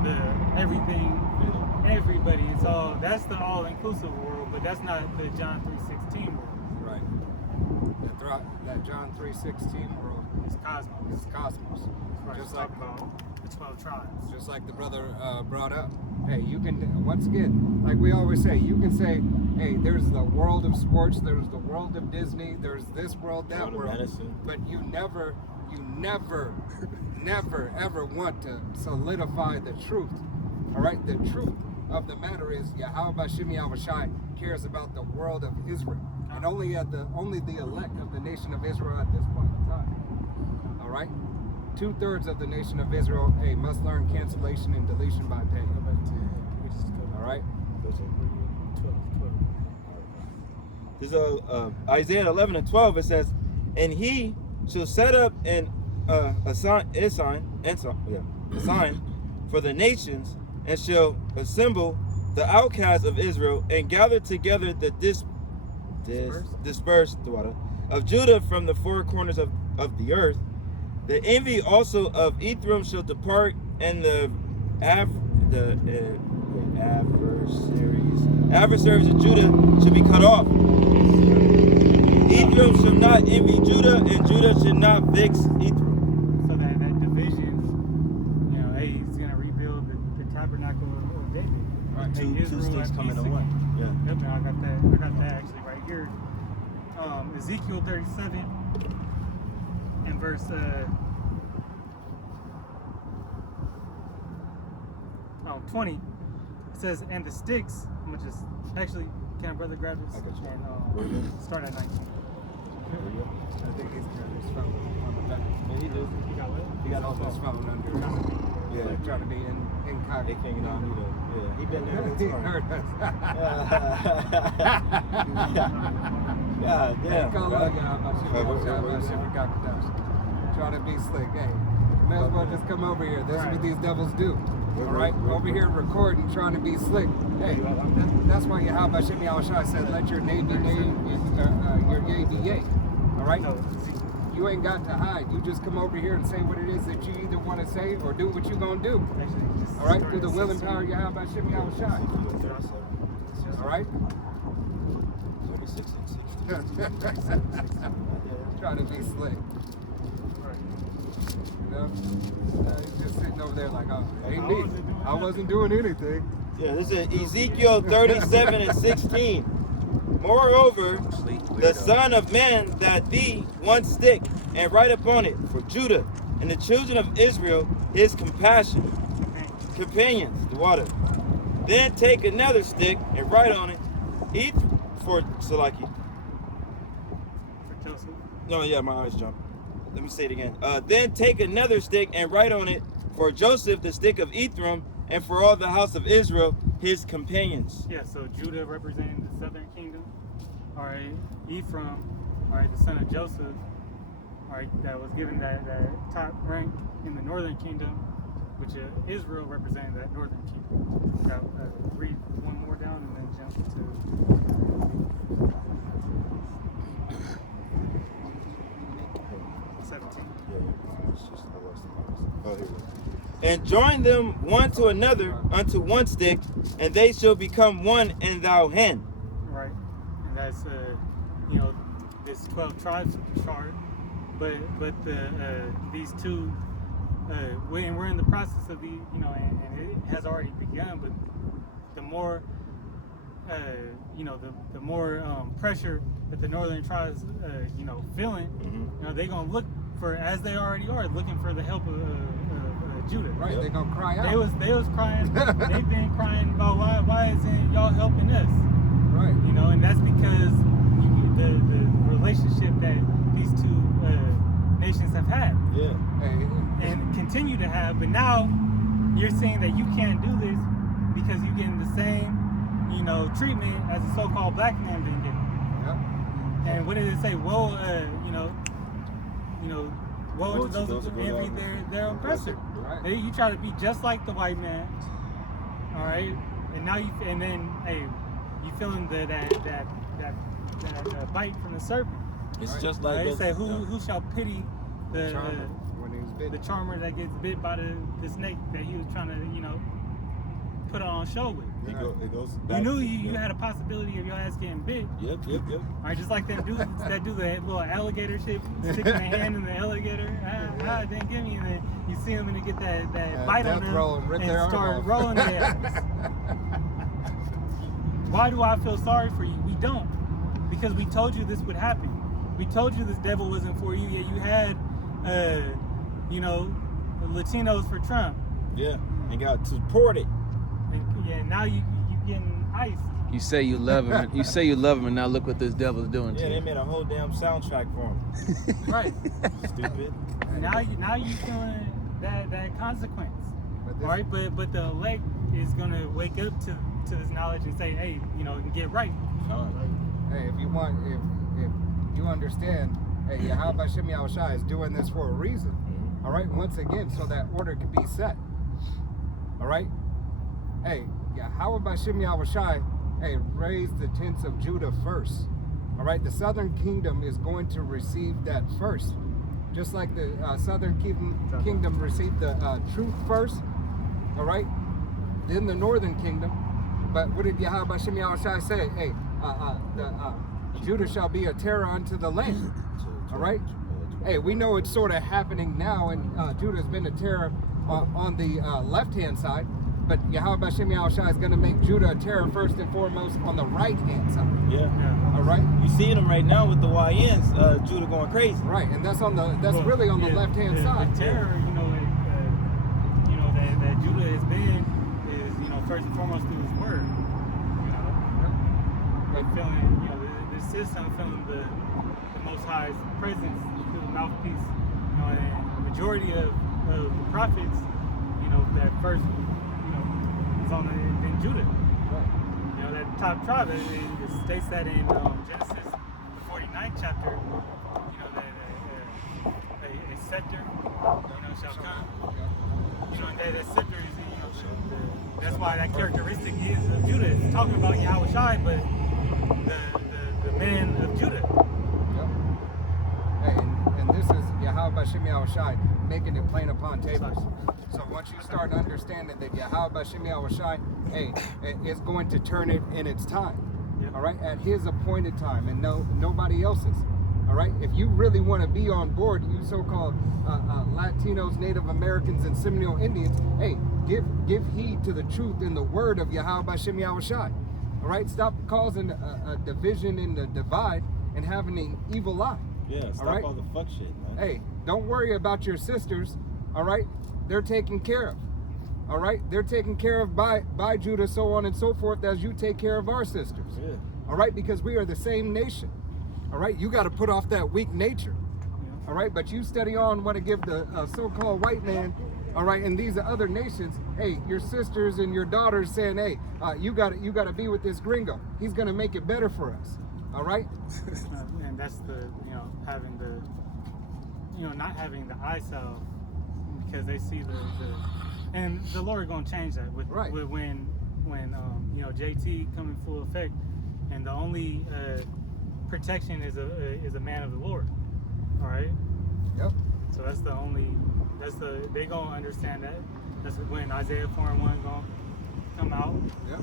the everything, everybody. It's all that's the all-inclusive world, but that's not the John 3:16 world. Right. That John 3:16 world It's cosmos. is cosmos. Right. Just Just like about the 12 tribes. just like the brother brought up. Hey, you can, once again, like we always say, you can say, hey, there's the world of sports, there's the world of Disney, there's this world, that World of world, medicine. but you never, ever want to solidify the truth. All right, the truth of the matter is Yahweh Hashem Yahushai cares about the world of Israel. and only the elect of the nation of Israel at this point in time. All right, 2/3 of the nation of Israel, hey, must learn cancellation and deletion by pay. Go back to which is All right, 12. This is Isaiah 11:12. It says, "And he shall set up a sign for the nations, and shall assemble the outcasts of Israel, and gather together the dispersed of Judah from the four corners of the earth. The envy also of Ephraim shall depart, and the adversaries of Judah shall be cut off. Ephraim shall not envy Judah, and Judah shall not vex Ephraim." So that division, hey, he's gonna rebuild the tabernacle of David. Right. Hey, Two Israel sticks at come into peace one. again. Yeah. Yep, I got that actually right here. Ezekiel 37 and verse 20. It says, "And the sticks," I'm gonna just actually, can Brother grab this I got you. and start at 19. I think he's got his phone on the back. Yeah, he do. You got what? He got all his phone under. Yeah. Like trying to be They incognito. can't get on either. Yeah, he been there. He heard us. God damn. Call bro. out, trying to be slick. Hey, may as well just come over here. That's what these devils do. All right, over here recording, trying to be slick. Hey, that's why Yahweh Shem Yahushua said, "Let your nay be nay, your yea be yea." All right. No, Ezekiel. You ain't got to hide. You just come over here and say what it is that you either want to say or do what you're gonna do. Actually, just All right, start through the at will and 16. power of Yahweh Shem Yahushua. All right. 26 and 16. Trying to be slick. You know, he's just sitting over there like, oh, ain't me. I wasn't doing anything. Yeah, this is Ezekiel 37 and 16. "Moreover, the Son of Man, that thee one stick, and write upon it for Judah and the children of Israel his companions, the water. Then take another stick and write on it, eat for Salaki." For Joseph. No, yeah, my eyes jumped. Let me say it again. "Then take another stick and write on it for Joseph, the stick of Ephraim, and for all the house of Israel his companions." Yeah, so Judah representing the southern kingdom. All right, Ephraim, all right, the son of Joseph, all right, that was given that top rank in the northern kingdom, which Israel representing that northern kingdom. Now, read one more down and then jump to 17. Oh, here we go. "And join them one to another unto one stick, and they shall become one in thou hand." Right, and that's this 12 tribes chart, but these two, and we're in the process of and it has already begun. But the more, the more pressure that the northern tribes, feeling, they're gonna look for, as they already are, looking for the help of Judah. Right, they're gonna cry out. They was crying. They've been crying about why isn't y'all helping us? Right. And that's because the relationship that these two nations have had Yeah. Hey, and continue to have. But now you're saying that you can't do this because you're getting the same, treatment as a so-called black man been getting. yeah. And what did it say? Woe, woe to those who envy their oppressor. Right. You try to be just like the white man, all right? And now you feeling that bite from the serpent. It's Right. just like They this, say who shall pity the Charmer, when he was bitten. the charmer that gets bit by the snake that he was trying to put on show with. It goes You back knew to- you had a possibility of your ass getting bit. Yep. All right, just like them dudes that do the little alligator shit, sticking their hand in the alligator. Didn't give me. And then you see them and they get that bite on death them roll and rip their arm start off. rolling their ass. Why do I feel sorry for you? We don't, because we told you this would happen. We told you this devil wasn't for you. Yet you had, Latinos for Trump. Yeah, and got supported. And now you getting iced. You say you love him. You say you love him, and now look what this devil's doing to Yeah, they you. made a whole damn soundtrack for him. Right. Stupid. Now you feeling that consequence. But this- All right, but the elect is gonna wake up to this knowledge and say, hey, you know, and get right. Hey, if you understand, hey, Yahweh Shem Yahushua is doing this for a reason. All right, once again, so that order could be set. All right, hey, Yahweh Shem Yahushua, hey, raised the tents of Judah first. All right, the southern kingdom is going to receive that first, just like the southern kingdom received the truth first. All right, then the northern kingdom. But what did Yahweh Shem Yahushua say? Hey, Judah shall be a terror unto the land. All right. Hey, we know it's sort of happening now, and Judah's been a terror on the left-hand side. But Yahweh Shem Yahushua is going to make Judah a terror first and foremost on the right-hand side. Yeah. Yeah. All right. You seeing them right now with the YNs, Judah going crazy. Right, and that's really on the Yeah, left-hand the side. terror, that Judah has been is, first and foremost through his word. But feeling, the system feeling the Most High's presence through the mouthpiece. And the majority of the prophets, that first, is in Judah. Right. That top tribe. It states that in Genesis, the 49th chapter. That a scepter, shall come. And that scepter is, that's why that characteristic is of Judah. It's talking about Yahweh Shai, but the man of Judah. Yep. Hey, and this is Yahweh Shem Yahushua making it plain upon tables. So once you start understanding that Yahweh Shem Yahushua, hey, is going to turn it in its time. Yep. All right, at His appointed time, and nobody else's. All right, if you really want to be on board, you so-called Latinos, Native Americans, and Seminole Indians, hey, give heed to the truth in the word of Yahweh Shem Yahushua. All right, stop causing a division and a divide and having an evil eye. Yeah, stop right. all the fuck shit, man. Hey, don't worry about your sisters. All right, they're taken care of. All right, they're taken care of by Judah, so on and so forth, as you take care of our sisters. Yeah. All right, because we are the same nation. All right, you got to put off that weak nature. All right, but you steady on want to give the so-called white man, all right, and these other nations, hey, your sisters and your daughters saying, hey, you got to be with this gringo. He's gonna make it better for us. All right. And that's the, having the, not having the eye salve, because they see the and the Lord gonna change that with when JT come in full effect, and the only protection is a man of the Lord. All right. Yep. So they gonna understand that. That's when Isaiah 4:1 gonna come out. Yep.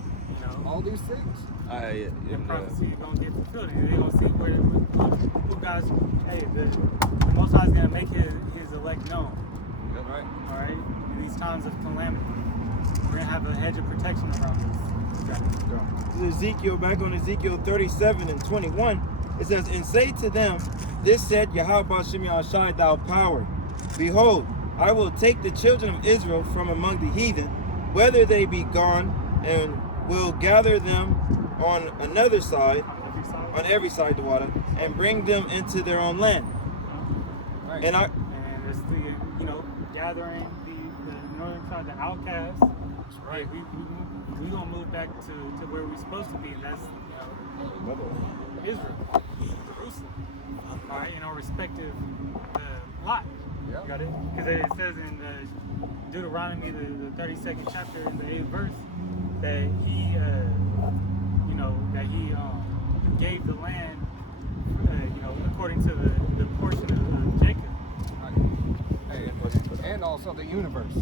All these things. The prophecy gonna get fulfilled, and they gonna see who God's. Hey, the Most High is gonna make his elect known. Right. All right. In these times of calamity, we're gonna have a hedge of protection around us. Ezekiel, back on Ezekiel 37 and 21, it says, and say to them, this said Yahweh Shem Yahushua, thou power. Behold, I will take the children of Israel from among the heathen, whether they be gone, and will gather them on another side, on every side the water, and bring them into their own land. Right. And it's the gathering the northern tribe, the outcasts. That's right. We gonna move back to where we're supposed to be, and that's Israel, Jerusalem. All right, in our respective lot. Yep. You got it? Because it says in Deuteronomy, the 32nd chapter, in the 8th verse, that he gave the land, according to the portion of Jacob. Right. Hey, and also the universe.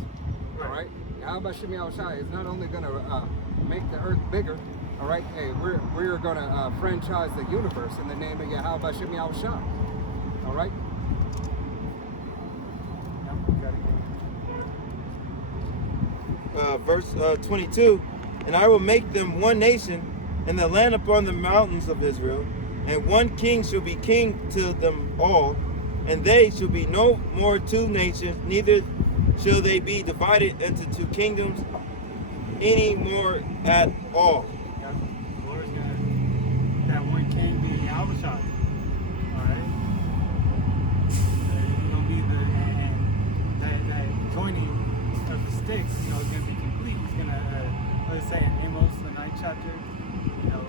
All right. Yahweh Shem Yahushua is not only going to make the earth bigger. All right. Hey, we're going to franchise the universe in the name of Yahweh Shem Yahushua. All right. verse 22, and I will make them one nation in the land upon the mountains of Israel, and one king shall be king to them all, and they shall be no more two nations, neither shall they be divided into two kingdoms any more at all. The Lord you know, is going to be complete. He's going to, what does it say in Amos, the 9th chapter, you know,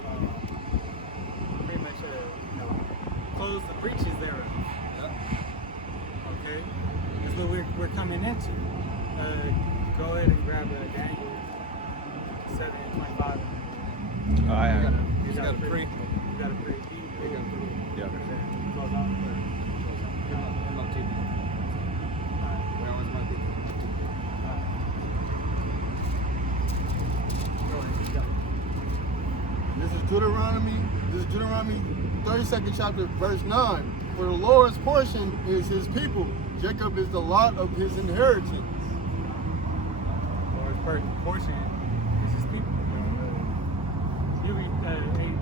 pretty much, you know, close the breaches thereof. Okay? That's what we're coming into. Go ahead and grab Daniel 7:25. Oh, I He's got a pre. You got a pre. He got a pre. Yeah. Close on. MOTV. We always want to be. Go ahead. You got it. This is Deuteronomy. This is Deuteronomy 32nd chapter, verse 9. For the Lord's portion is his people. Jacob is the lot of his inheritance. Lord's portion is his people. You read 8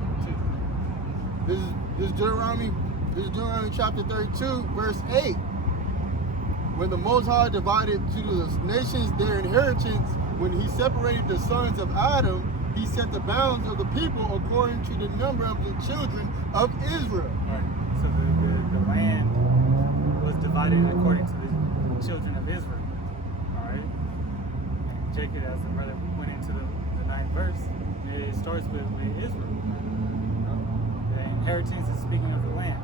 This is Deuteronomy chapter 32, verse 8. When the Most High divided to the nations their inheritance, when he separated the sons of Adam, he set the bounds of the people according to the number of the children of Israel. Right. So the land was divided according to the children of Israel. All right. And Jacob, as the brother went into the 9th verse, it starts with Israel. The inheritance is speaking of the land.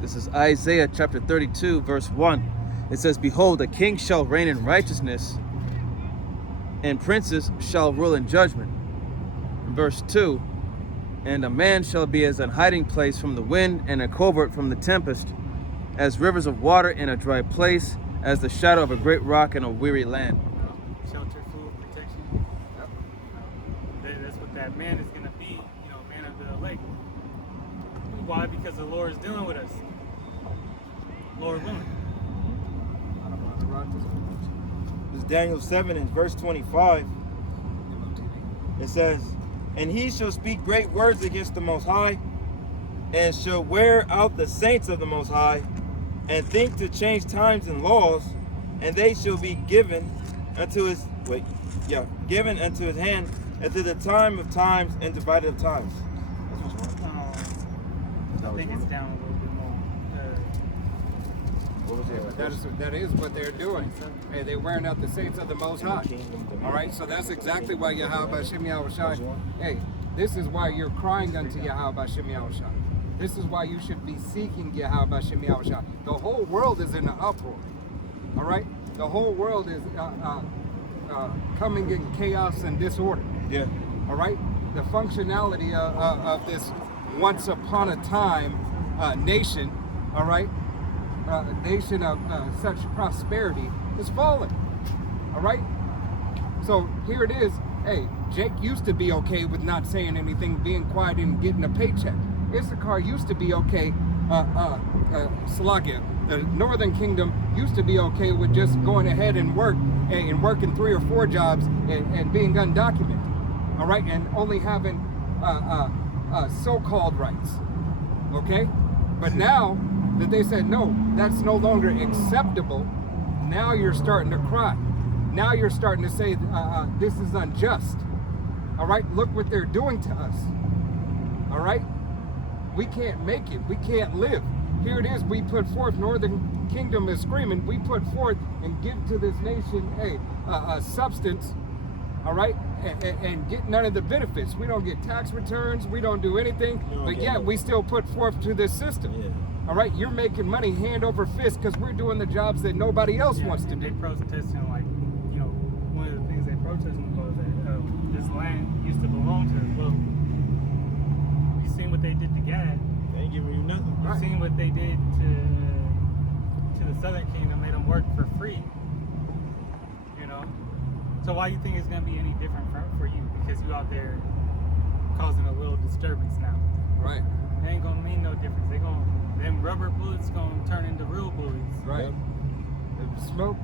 This is Isaiah chapter 32, verse 1. It says, Behold, a king shall reign in righteousness, and princes shall rule in judgment. Verse 2, And a man shall be as an hiding place from the wind, and a covert from the tempest, as rivers of water in a dry place, as the shadow of a great rock in a weary land. Shelter, food, protection. That's what that man is going to be, you know, man of the lake. Why? Because the Lord is dealing with us. Lord willing. This is Daniel 7 and verse 25. It says, And he shall speak great words against the Most High, and shall wear out the saints of the Most High, and think to change times and laws, and they shall be given unto his given unto his hand unto the time of times and divided of times. I think it's down a little bit more. What was it? That is what they're doing. Hey, they're wearing out the saints of the Most High. All right, so that's exactly why Yahweh Bashem Yahushai. Hey, this is why you're crying unto Yahweh Bashem Yahushai. This is why you should be seeking Yahweh Bashem Yahushai. The whole world is in an uproar. All right, the whole world is coming in chaos and disorder. Yeah. All right, the functionality of this once upon a time nation, all right, nation of such prosperity is falling. All right, so here it is. Hey, Jake used to be okay with not saying anything, being quiet and getting a paycheck. Issachar used to be okay. Salakia, the Northern Kingdom used to be okay with just going ahead and working 3 or 4 jobs and being undocumented. All right, and only having so-called rights. Okay, but now that they said no, that's no longer acceptable. Now you're starting to cry. Now you're starting to say this is unjust. All right, look what they're doing to us. All right, we can't make it. We can't live. Here it is. We put forth. Northern Kingdom is screaming. We put forth and give to this nation a substance. All right, and get none of the benefits. We don't get tax returns. We don't do anything. But yet we still put forth to this system. Yeah. All right, you're making money hand over fist because we're doing the jobs that nobody else wants to do. They protesting, like, you know, one of the things they protesting was that this land used to belong to us. Well, you seen what they did to Gad. They ain't giving you nothing. You seen what they did to the Southern Kingdom, made them work for free. You know, so why you think it's gonna be any different for you? Because you out there causing a little disturbance now. Right. It ain't gonna mean no difference. Them rubber bullets gonna turn into real bullets. Right. Smoke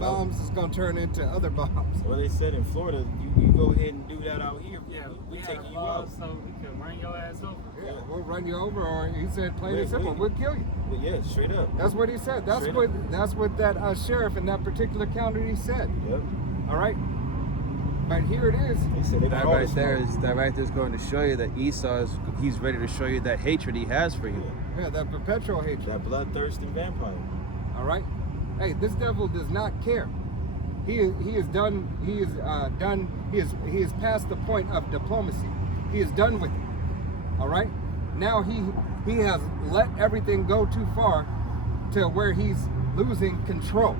bombs is gonna turn into other bombs. Well, they said in Florida, you go ahead and do that out here. Yeah, we had taking a you law, out. so we can run your ass over. Yeah, we'll run you over, or he said plain and simple, we'll kill you. Yeah, straight up. That's what he said. That's what that sheriff in that particular county said. Yep. All right. But here it is. They said they got That all right the there smoke. is going to show you that Esau he's ready to show you that hatred he has for you. Yeah, that perpetual hatred. That bloodthirsty vampire. All right. Hey, this devil does not care. He has passed the point of diplomacy. He is done with it. All right. Now he has let everything go too far to where he's losing control.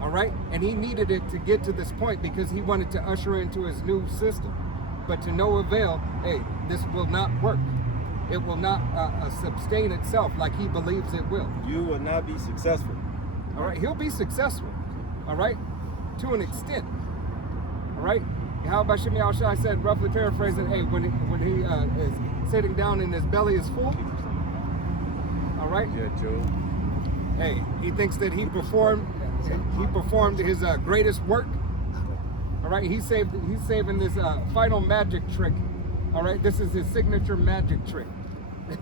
All right. And he needed it to get to this point because he wanted to usher into his new system. But to no avail, hey, this will not work. It will not sustain itself like he believes it will. You will not be successful. All right, he'll be successful. All right, to an extent. All right. How about Shimei Al-Shai said, roughly paraphrasing, hey, when he is sitting down and his belly is full. All right. Yeah, Joe. Hey, he thinks that he performed his greatest work. All right, he's saving this final magic trick. All right, this is his signature magic trick.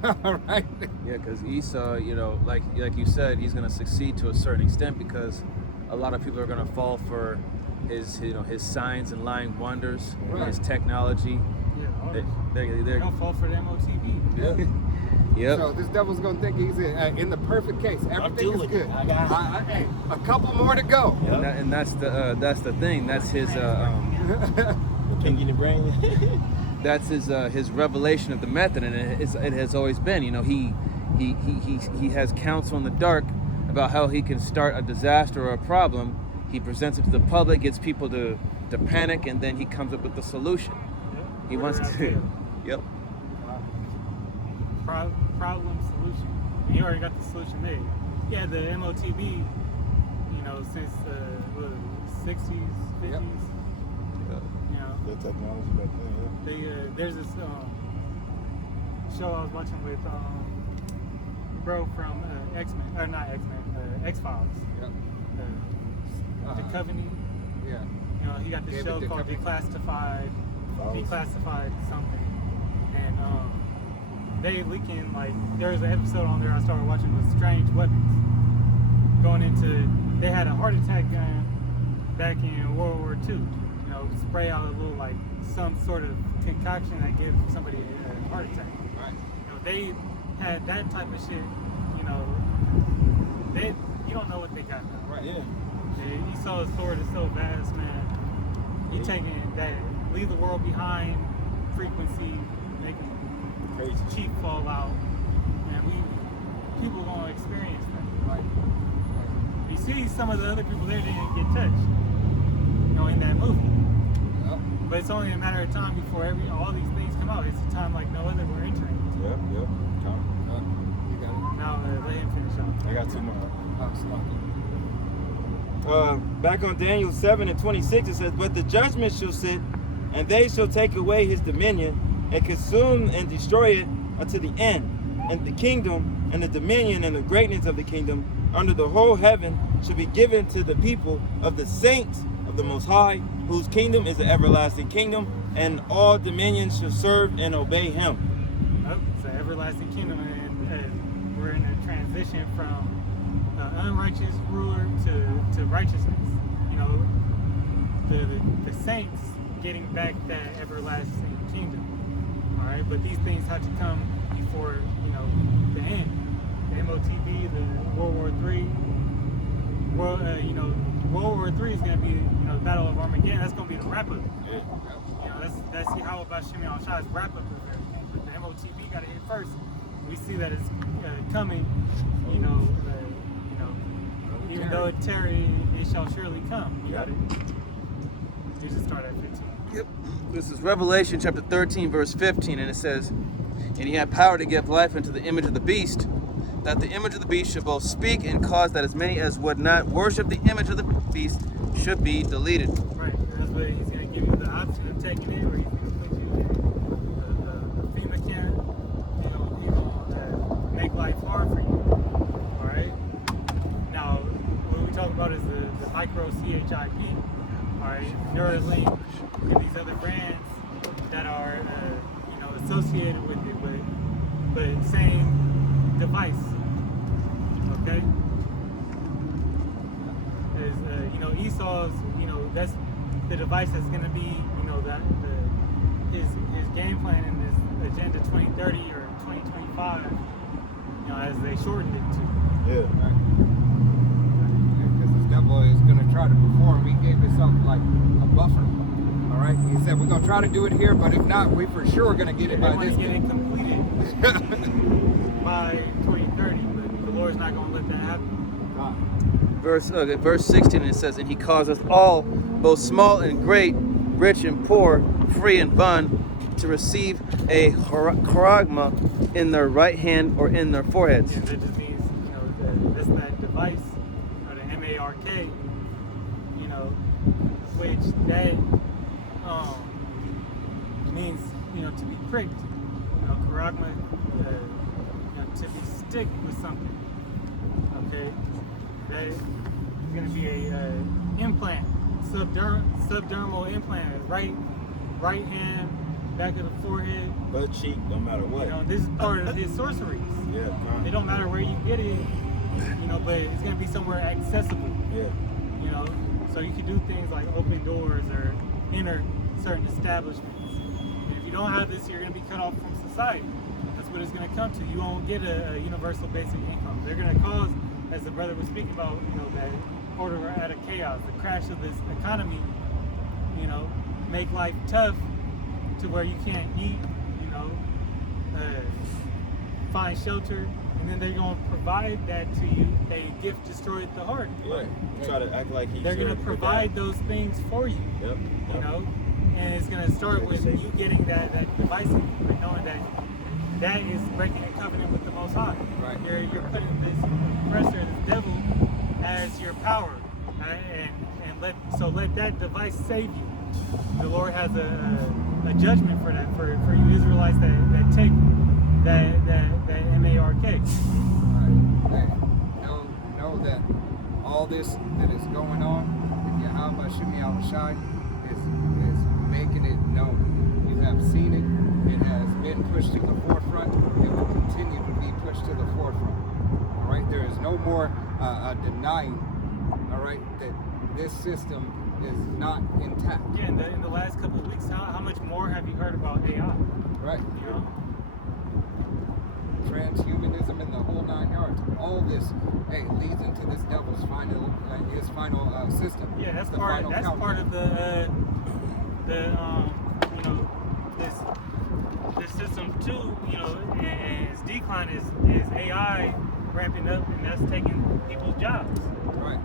All right. Yeah, because Esau, you know, like you said, he's going to succeed to a certain extent because a lot of people are going to fall for his signs and lying wonders, Right. his technology. Yeah, all They, this. they're, Don't fall for the MOTV. yeah. Yep. So this devil's gonna think he's in the perfect case. Everything is doing good. it. I got it. Hey, a couple more to go. And that's the thing. That's his Pinky the brain. that's his revelation of the method, and it has always been. You know, he has counsel in the dark about how he can start a disaster or a problem. He presents it to the public, gets people to panic, and then he comes up with the solution. He wants to. Yep. Problem solution. And he already got the solution made. He had the MOTV, you know, since the 60s, 50s. Yep. You know, The technology back then, there's this show I was watching with bro from X-Men, or not X-Men, X-Files. Yep. Duchovny. Yeah. You know, he got this David show called Duchovny. Declassified something. And they leaking, like, there was an episode on there I started watching with Strange Weapons. Going into, they had a heart attack gun back in World War II. You know, spray out a little, like, some sort of concoction that gives somebody a heart attack. Right. You know, they had that type of shit, you know, you don't know what they got now. Right. yeah. Esau's sword is so vast, man. He taking that leave the world behind frequency, making Crazy. cheap fall out, and people gonna experience that. Right. You see, some of the other people there didn't get touched, you know, in that movie. Yep. But it's only a matter of time before all these things come out. It's a time like no other we're entering. Yep. You got it. Now let him finish up. I got two more. Oh, Back on Daniel 7:26, it says, "But the judgment shall sit, and they shall take away his dominion, and consume and destroy it unto the end. And the kingdom, and the dominion, and the greatness of the kingdom, under the whole heaven, shall be given to the people of the saints of the Most High, whose kingdom is an everlasting kingdom, and all dominions shall serve and obey him." Nope, it's an everlasting kingdom, and we're in a transition from unrighteous ruler to righteousness. You know, the saints getting back that everlasting kingdom. All right, but these things have to come before, you know, the end. The MOTV, the World War III. World War III is going to be, you know, the Battle of Armageddon. That's going to be the wrap up. Yeah. You know, that's how about Shimei Al-Shai's wrap up of everything. But the MOTV got to hit first. We see that it's coming. You know, even though it tarry, it shall surely come. You got it. You just start at 15. Yep. This is Revelation chapter 13, verse 15, and it says, "And he had power to give life unto the image of the beast, that the image of the beast should both speak and cause that as many as would not worship the image of the beast should be deleted." Right. That's what he's going to give you the option of taking it, or he's going to put you in the FEMA camp. He's going to make life hard for you. All right. Now, what we talk about is the micro CHIP. All right. Neuralink and these other brands that are, associated with it, but same device. Okay. Is Esau's, that's the device that's going to be, his game plan in this Agenda 2030 or 2025. As they shortened it to. Yeah. Right. Because this devil is going to try to perform. He gave himself like a buffer. All right. He said, we're going to try to do it here, but if not, we for sure going to get it They by want this to get day. it completed by 2030, but the Lord's not going to let that happen. Verse 16, it says, and he causeth all, both small and great, rich and poor, free and bond, to receive a charagma in their right hand or in their foreheads. Yeah, that just means, that device, or the MARK, which that means, to be pricked. Charagma, to be stick with something. Okay? That is going to be a implant, subdermal implant, right hand, back of the forehead. Butt cheek, no matter what. This is part of his sorceries. Yeah. It don't matter where you get it, but it's gonna be somewhere accessible. Yeah. So you can do things like open doors or enter certain establishments. And if you don't have this, you're gonna be cut off from society. That's what it's gonna come to. You won't get a universal basic income. They're gonna cause, as the brother was speaking about, that order out of chaos, the crash of this economy. Make life tough to where you can't eat. Find shelter, and then they're going to provide that to you. A gift destroyed the heart. Yeah. Try to act like They're going to provide those things for you. Yep. And it's going to start with you getting that device, and knowing that is breaking a covenant with the Most High. Right. You're putting this oppressor, this devil, as your power, and let that device save you. The Lord has a judgment for that, for you Israelites that take that MARK. Right. Hey, know that all this that is going on with Yahweh Shemi Awashai is making it known. You have seen it. It has been pushed to the forefront. It will continue to be pushed to the forefront. All right. There is no more denying. All right, that this system is not intact. Yeah, in the last couple of weeks, how much more have you heard about AI? Right. Transhumanism and the whole 9 yards. All this, leads into this devil's his final system. Yeah, that's The part. final That's countdown. part of this system too. And its decline is AI ramping up, and that's taking people's jobs. Right.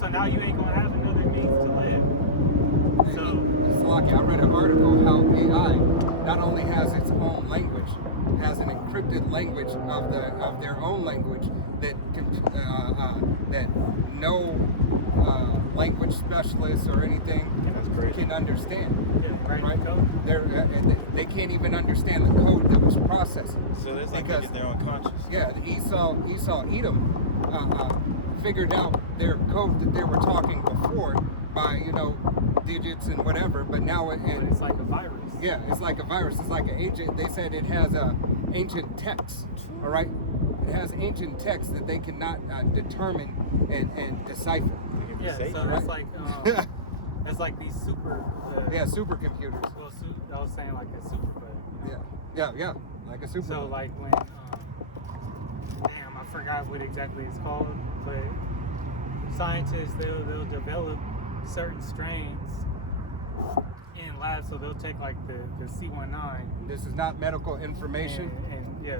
So now you ain't gonna have another means to live. Hey, So it's lucky. I read an article how AI not only has its own language, has an encrypted language of their own language that no language specialists or anything can understand. Right? They can't even understand the code that was processed. So that's like they get their own conscious. Yeah, Esau Edom figured out their code that they were talking before by digits and whatever, but now it's like a virus. Yeah, it's like a virus. It's like an ancient. They said it has ancient text. All right, it has ancient text that they cannot determine and decipher. Yeah, so right? that's like these super. Supercomputers. Well, I was saying like a super, but Yeah, like a super. So like when, I forgot what exactly it's called, but scientists they'll develop certain strains in labs, so they'll take like the C19. This is not medical information. And yeah,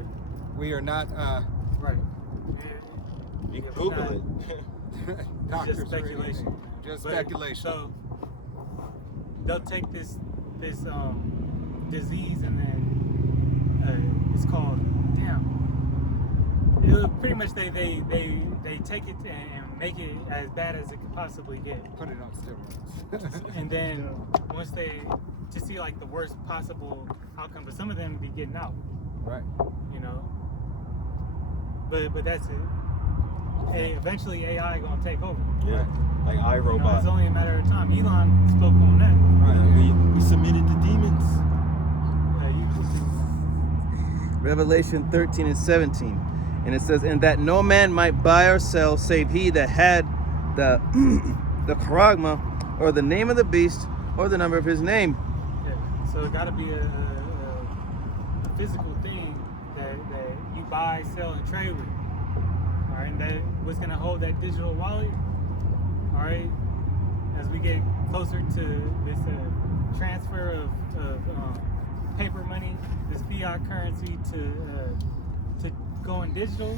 we are not. Right. You can Google it. It's Doctors just or speculation. anything. Just speculation. So they'll take this disease, and then it's called pretty much they take it and make it as bad as it could possibly get. Put it on steroids. And then once to see like the worst possible outcome, but some of them be getting out. Right. But that's it. Eventually AI gonna take over. Yeah. Like iRobot. It's only a matter of time. Elon spoke on that. Right. We submitted to demons. Revelation 13 and 17. And it says, and that no man might buy or sell save he that had the charagma, or the name of the beast, or the number of his name. Yeah. So it gotta be a physical thing that you buy, sell, and trade with. All right, and that what's gonna hold that digital wallet. All right, as we get closer to this transfer of paper money, this fiat currency to going digital.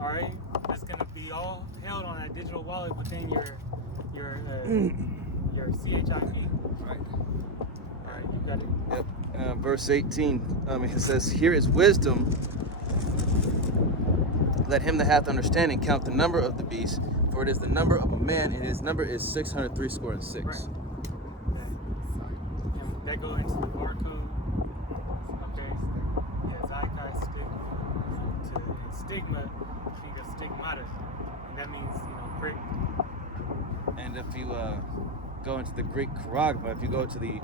All right, that's gonna be all held on that digital wallet within your CHIP. Right. All right, you got it. Yep. Verse 18. It says, "Here is wisdom. Let him that hath understanding count the number of the beast, for it is the number of a man, and his number is 666." Right. And that go into the barcode. Okay. Yeah, zeitgeist stigma. Think of stigmata, and that means great. And if you go into the Greek charagma, if you go to the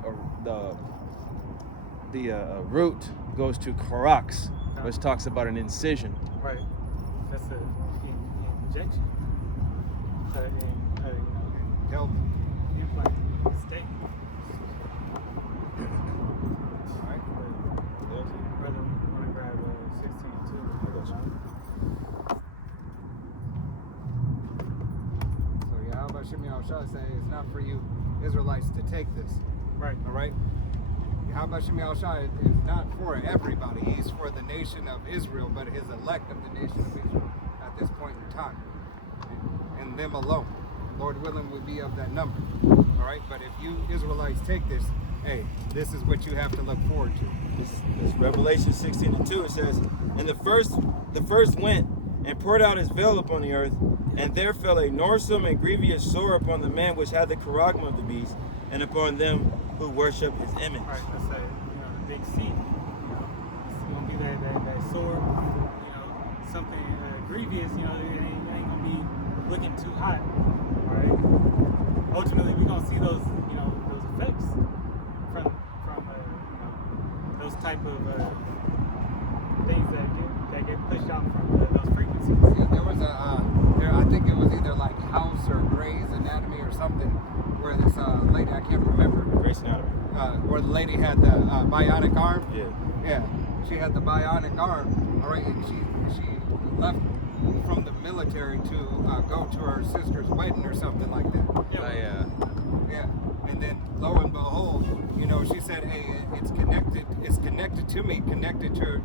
root goes to charax, which talks about an incision. Right. That's an injection. Help. Implant. State. Right. Brother, want to grab 16 too. So Yahweh Shemi Al-Shah say it's not for you Israelites to take this. Right. All right. Yahweh Shemi Al-Shah is not for everybody. He's for the nation of Israel, but his elect of the nation of Israel at this point in time, and them alone. Lord willing, would be of that number. All right. But if you Israelites take this, hey, this is what you have to look forward to. This Revelation 16:2, it says, "And the first went and poured out his veil upon the earth, and there fell a norsome and grievous sore upon the man which had the charagma of the beast, and upon them who worship his image." Right. That's the big C. It's gonna be that sword. Something grievous. It ain't gonna be looking too hot. All right. Ultimately, we're gonna see those effects from those type of things that get pushed out from those frequencies. Yeah, there was I think it was either like House or Grey's Anatomy or something, where this lady, I can't remember, Grey's Anatomy. where the lady had the bionic arm. Yeah. Yeah, she had the bionic arm. All right, and she left from the military to go to her sister's wedding or something like that. Yeah. Yeah, and then lo and behold, she said, "Hey, it's connected to me, connected to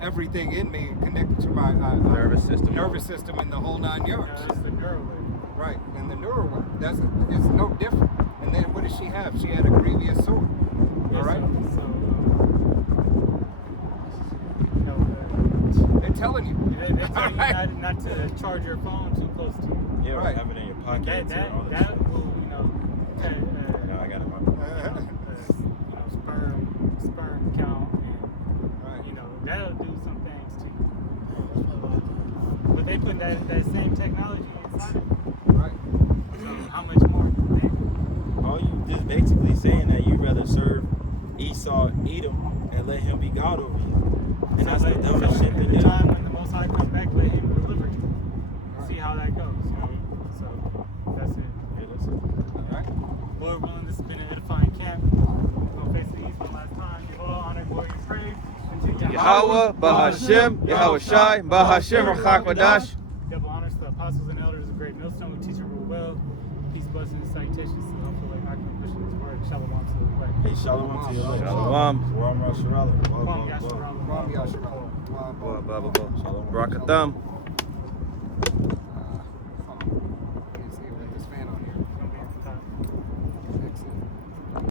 everything in me, connected to my Nervous system. and the whole 9 yards." That's the neural. Right, and the neural one, it's no different. And then what did she have? She had a grievous sword. Yeah, All right, they're telling you. they tell All you right. not to charge your phone too close to you. Yeah, Right. have it in your pocket. That and all that shit. will No, I got it. sperm count, Right. and that'll do some things to you. But they put that same technology inside it. Right. So how much more? All you just basically saying that you'd rather serve Esau, Edom, and let him be God over you. And that's the dumbest shit to At the do. time when the Most High comes back, let him deliver you. See how that goes. So that's it. Yeah, that's it. All right. Lord willing, this has been an edifying camp. We're going to face the east one last time. Give all honor, glory, and praise. Yahweh, Bahashem, Yahweh Shai, Bahashem, Rachak Wadash. Double honors to the apostles and elders of Great Millstone who teach and rule well. Peace, blessings, salutations to the hopeful like Akim pushing his word. Shalom to the way. Hey, shalom to you. Shalom. Shalom, Yasharala. Kwam Yasharal. Kwam Yasharal. Barakatham.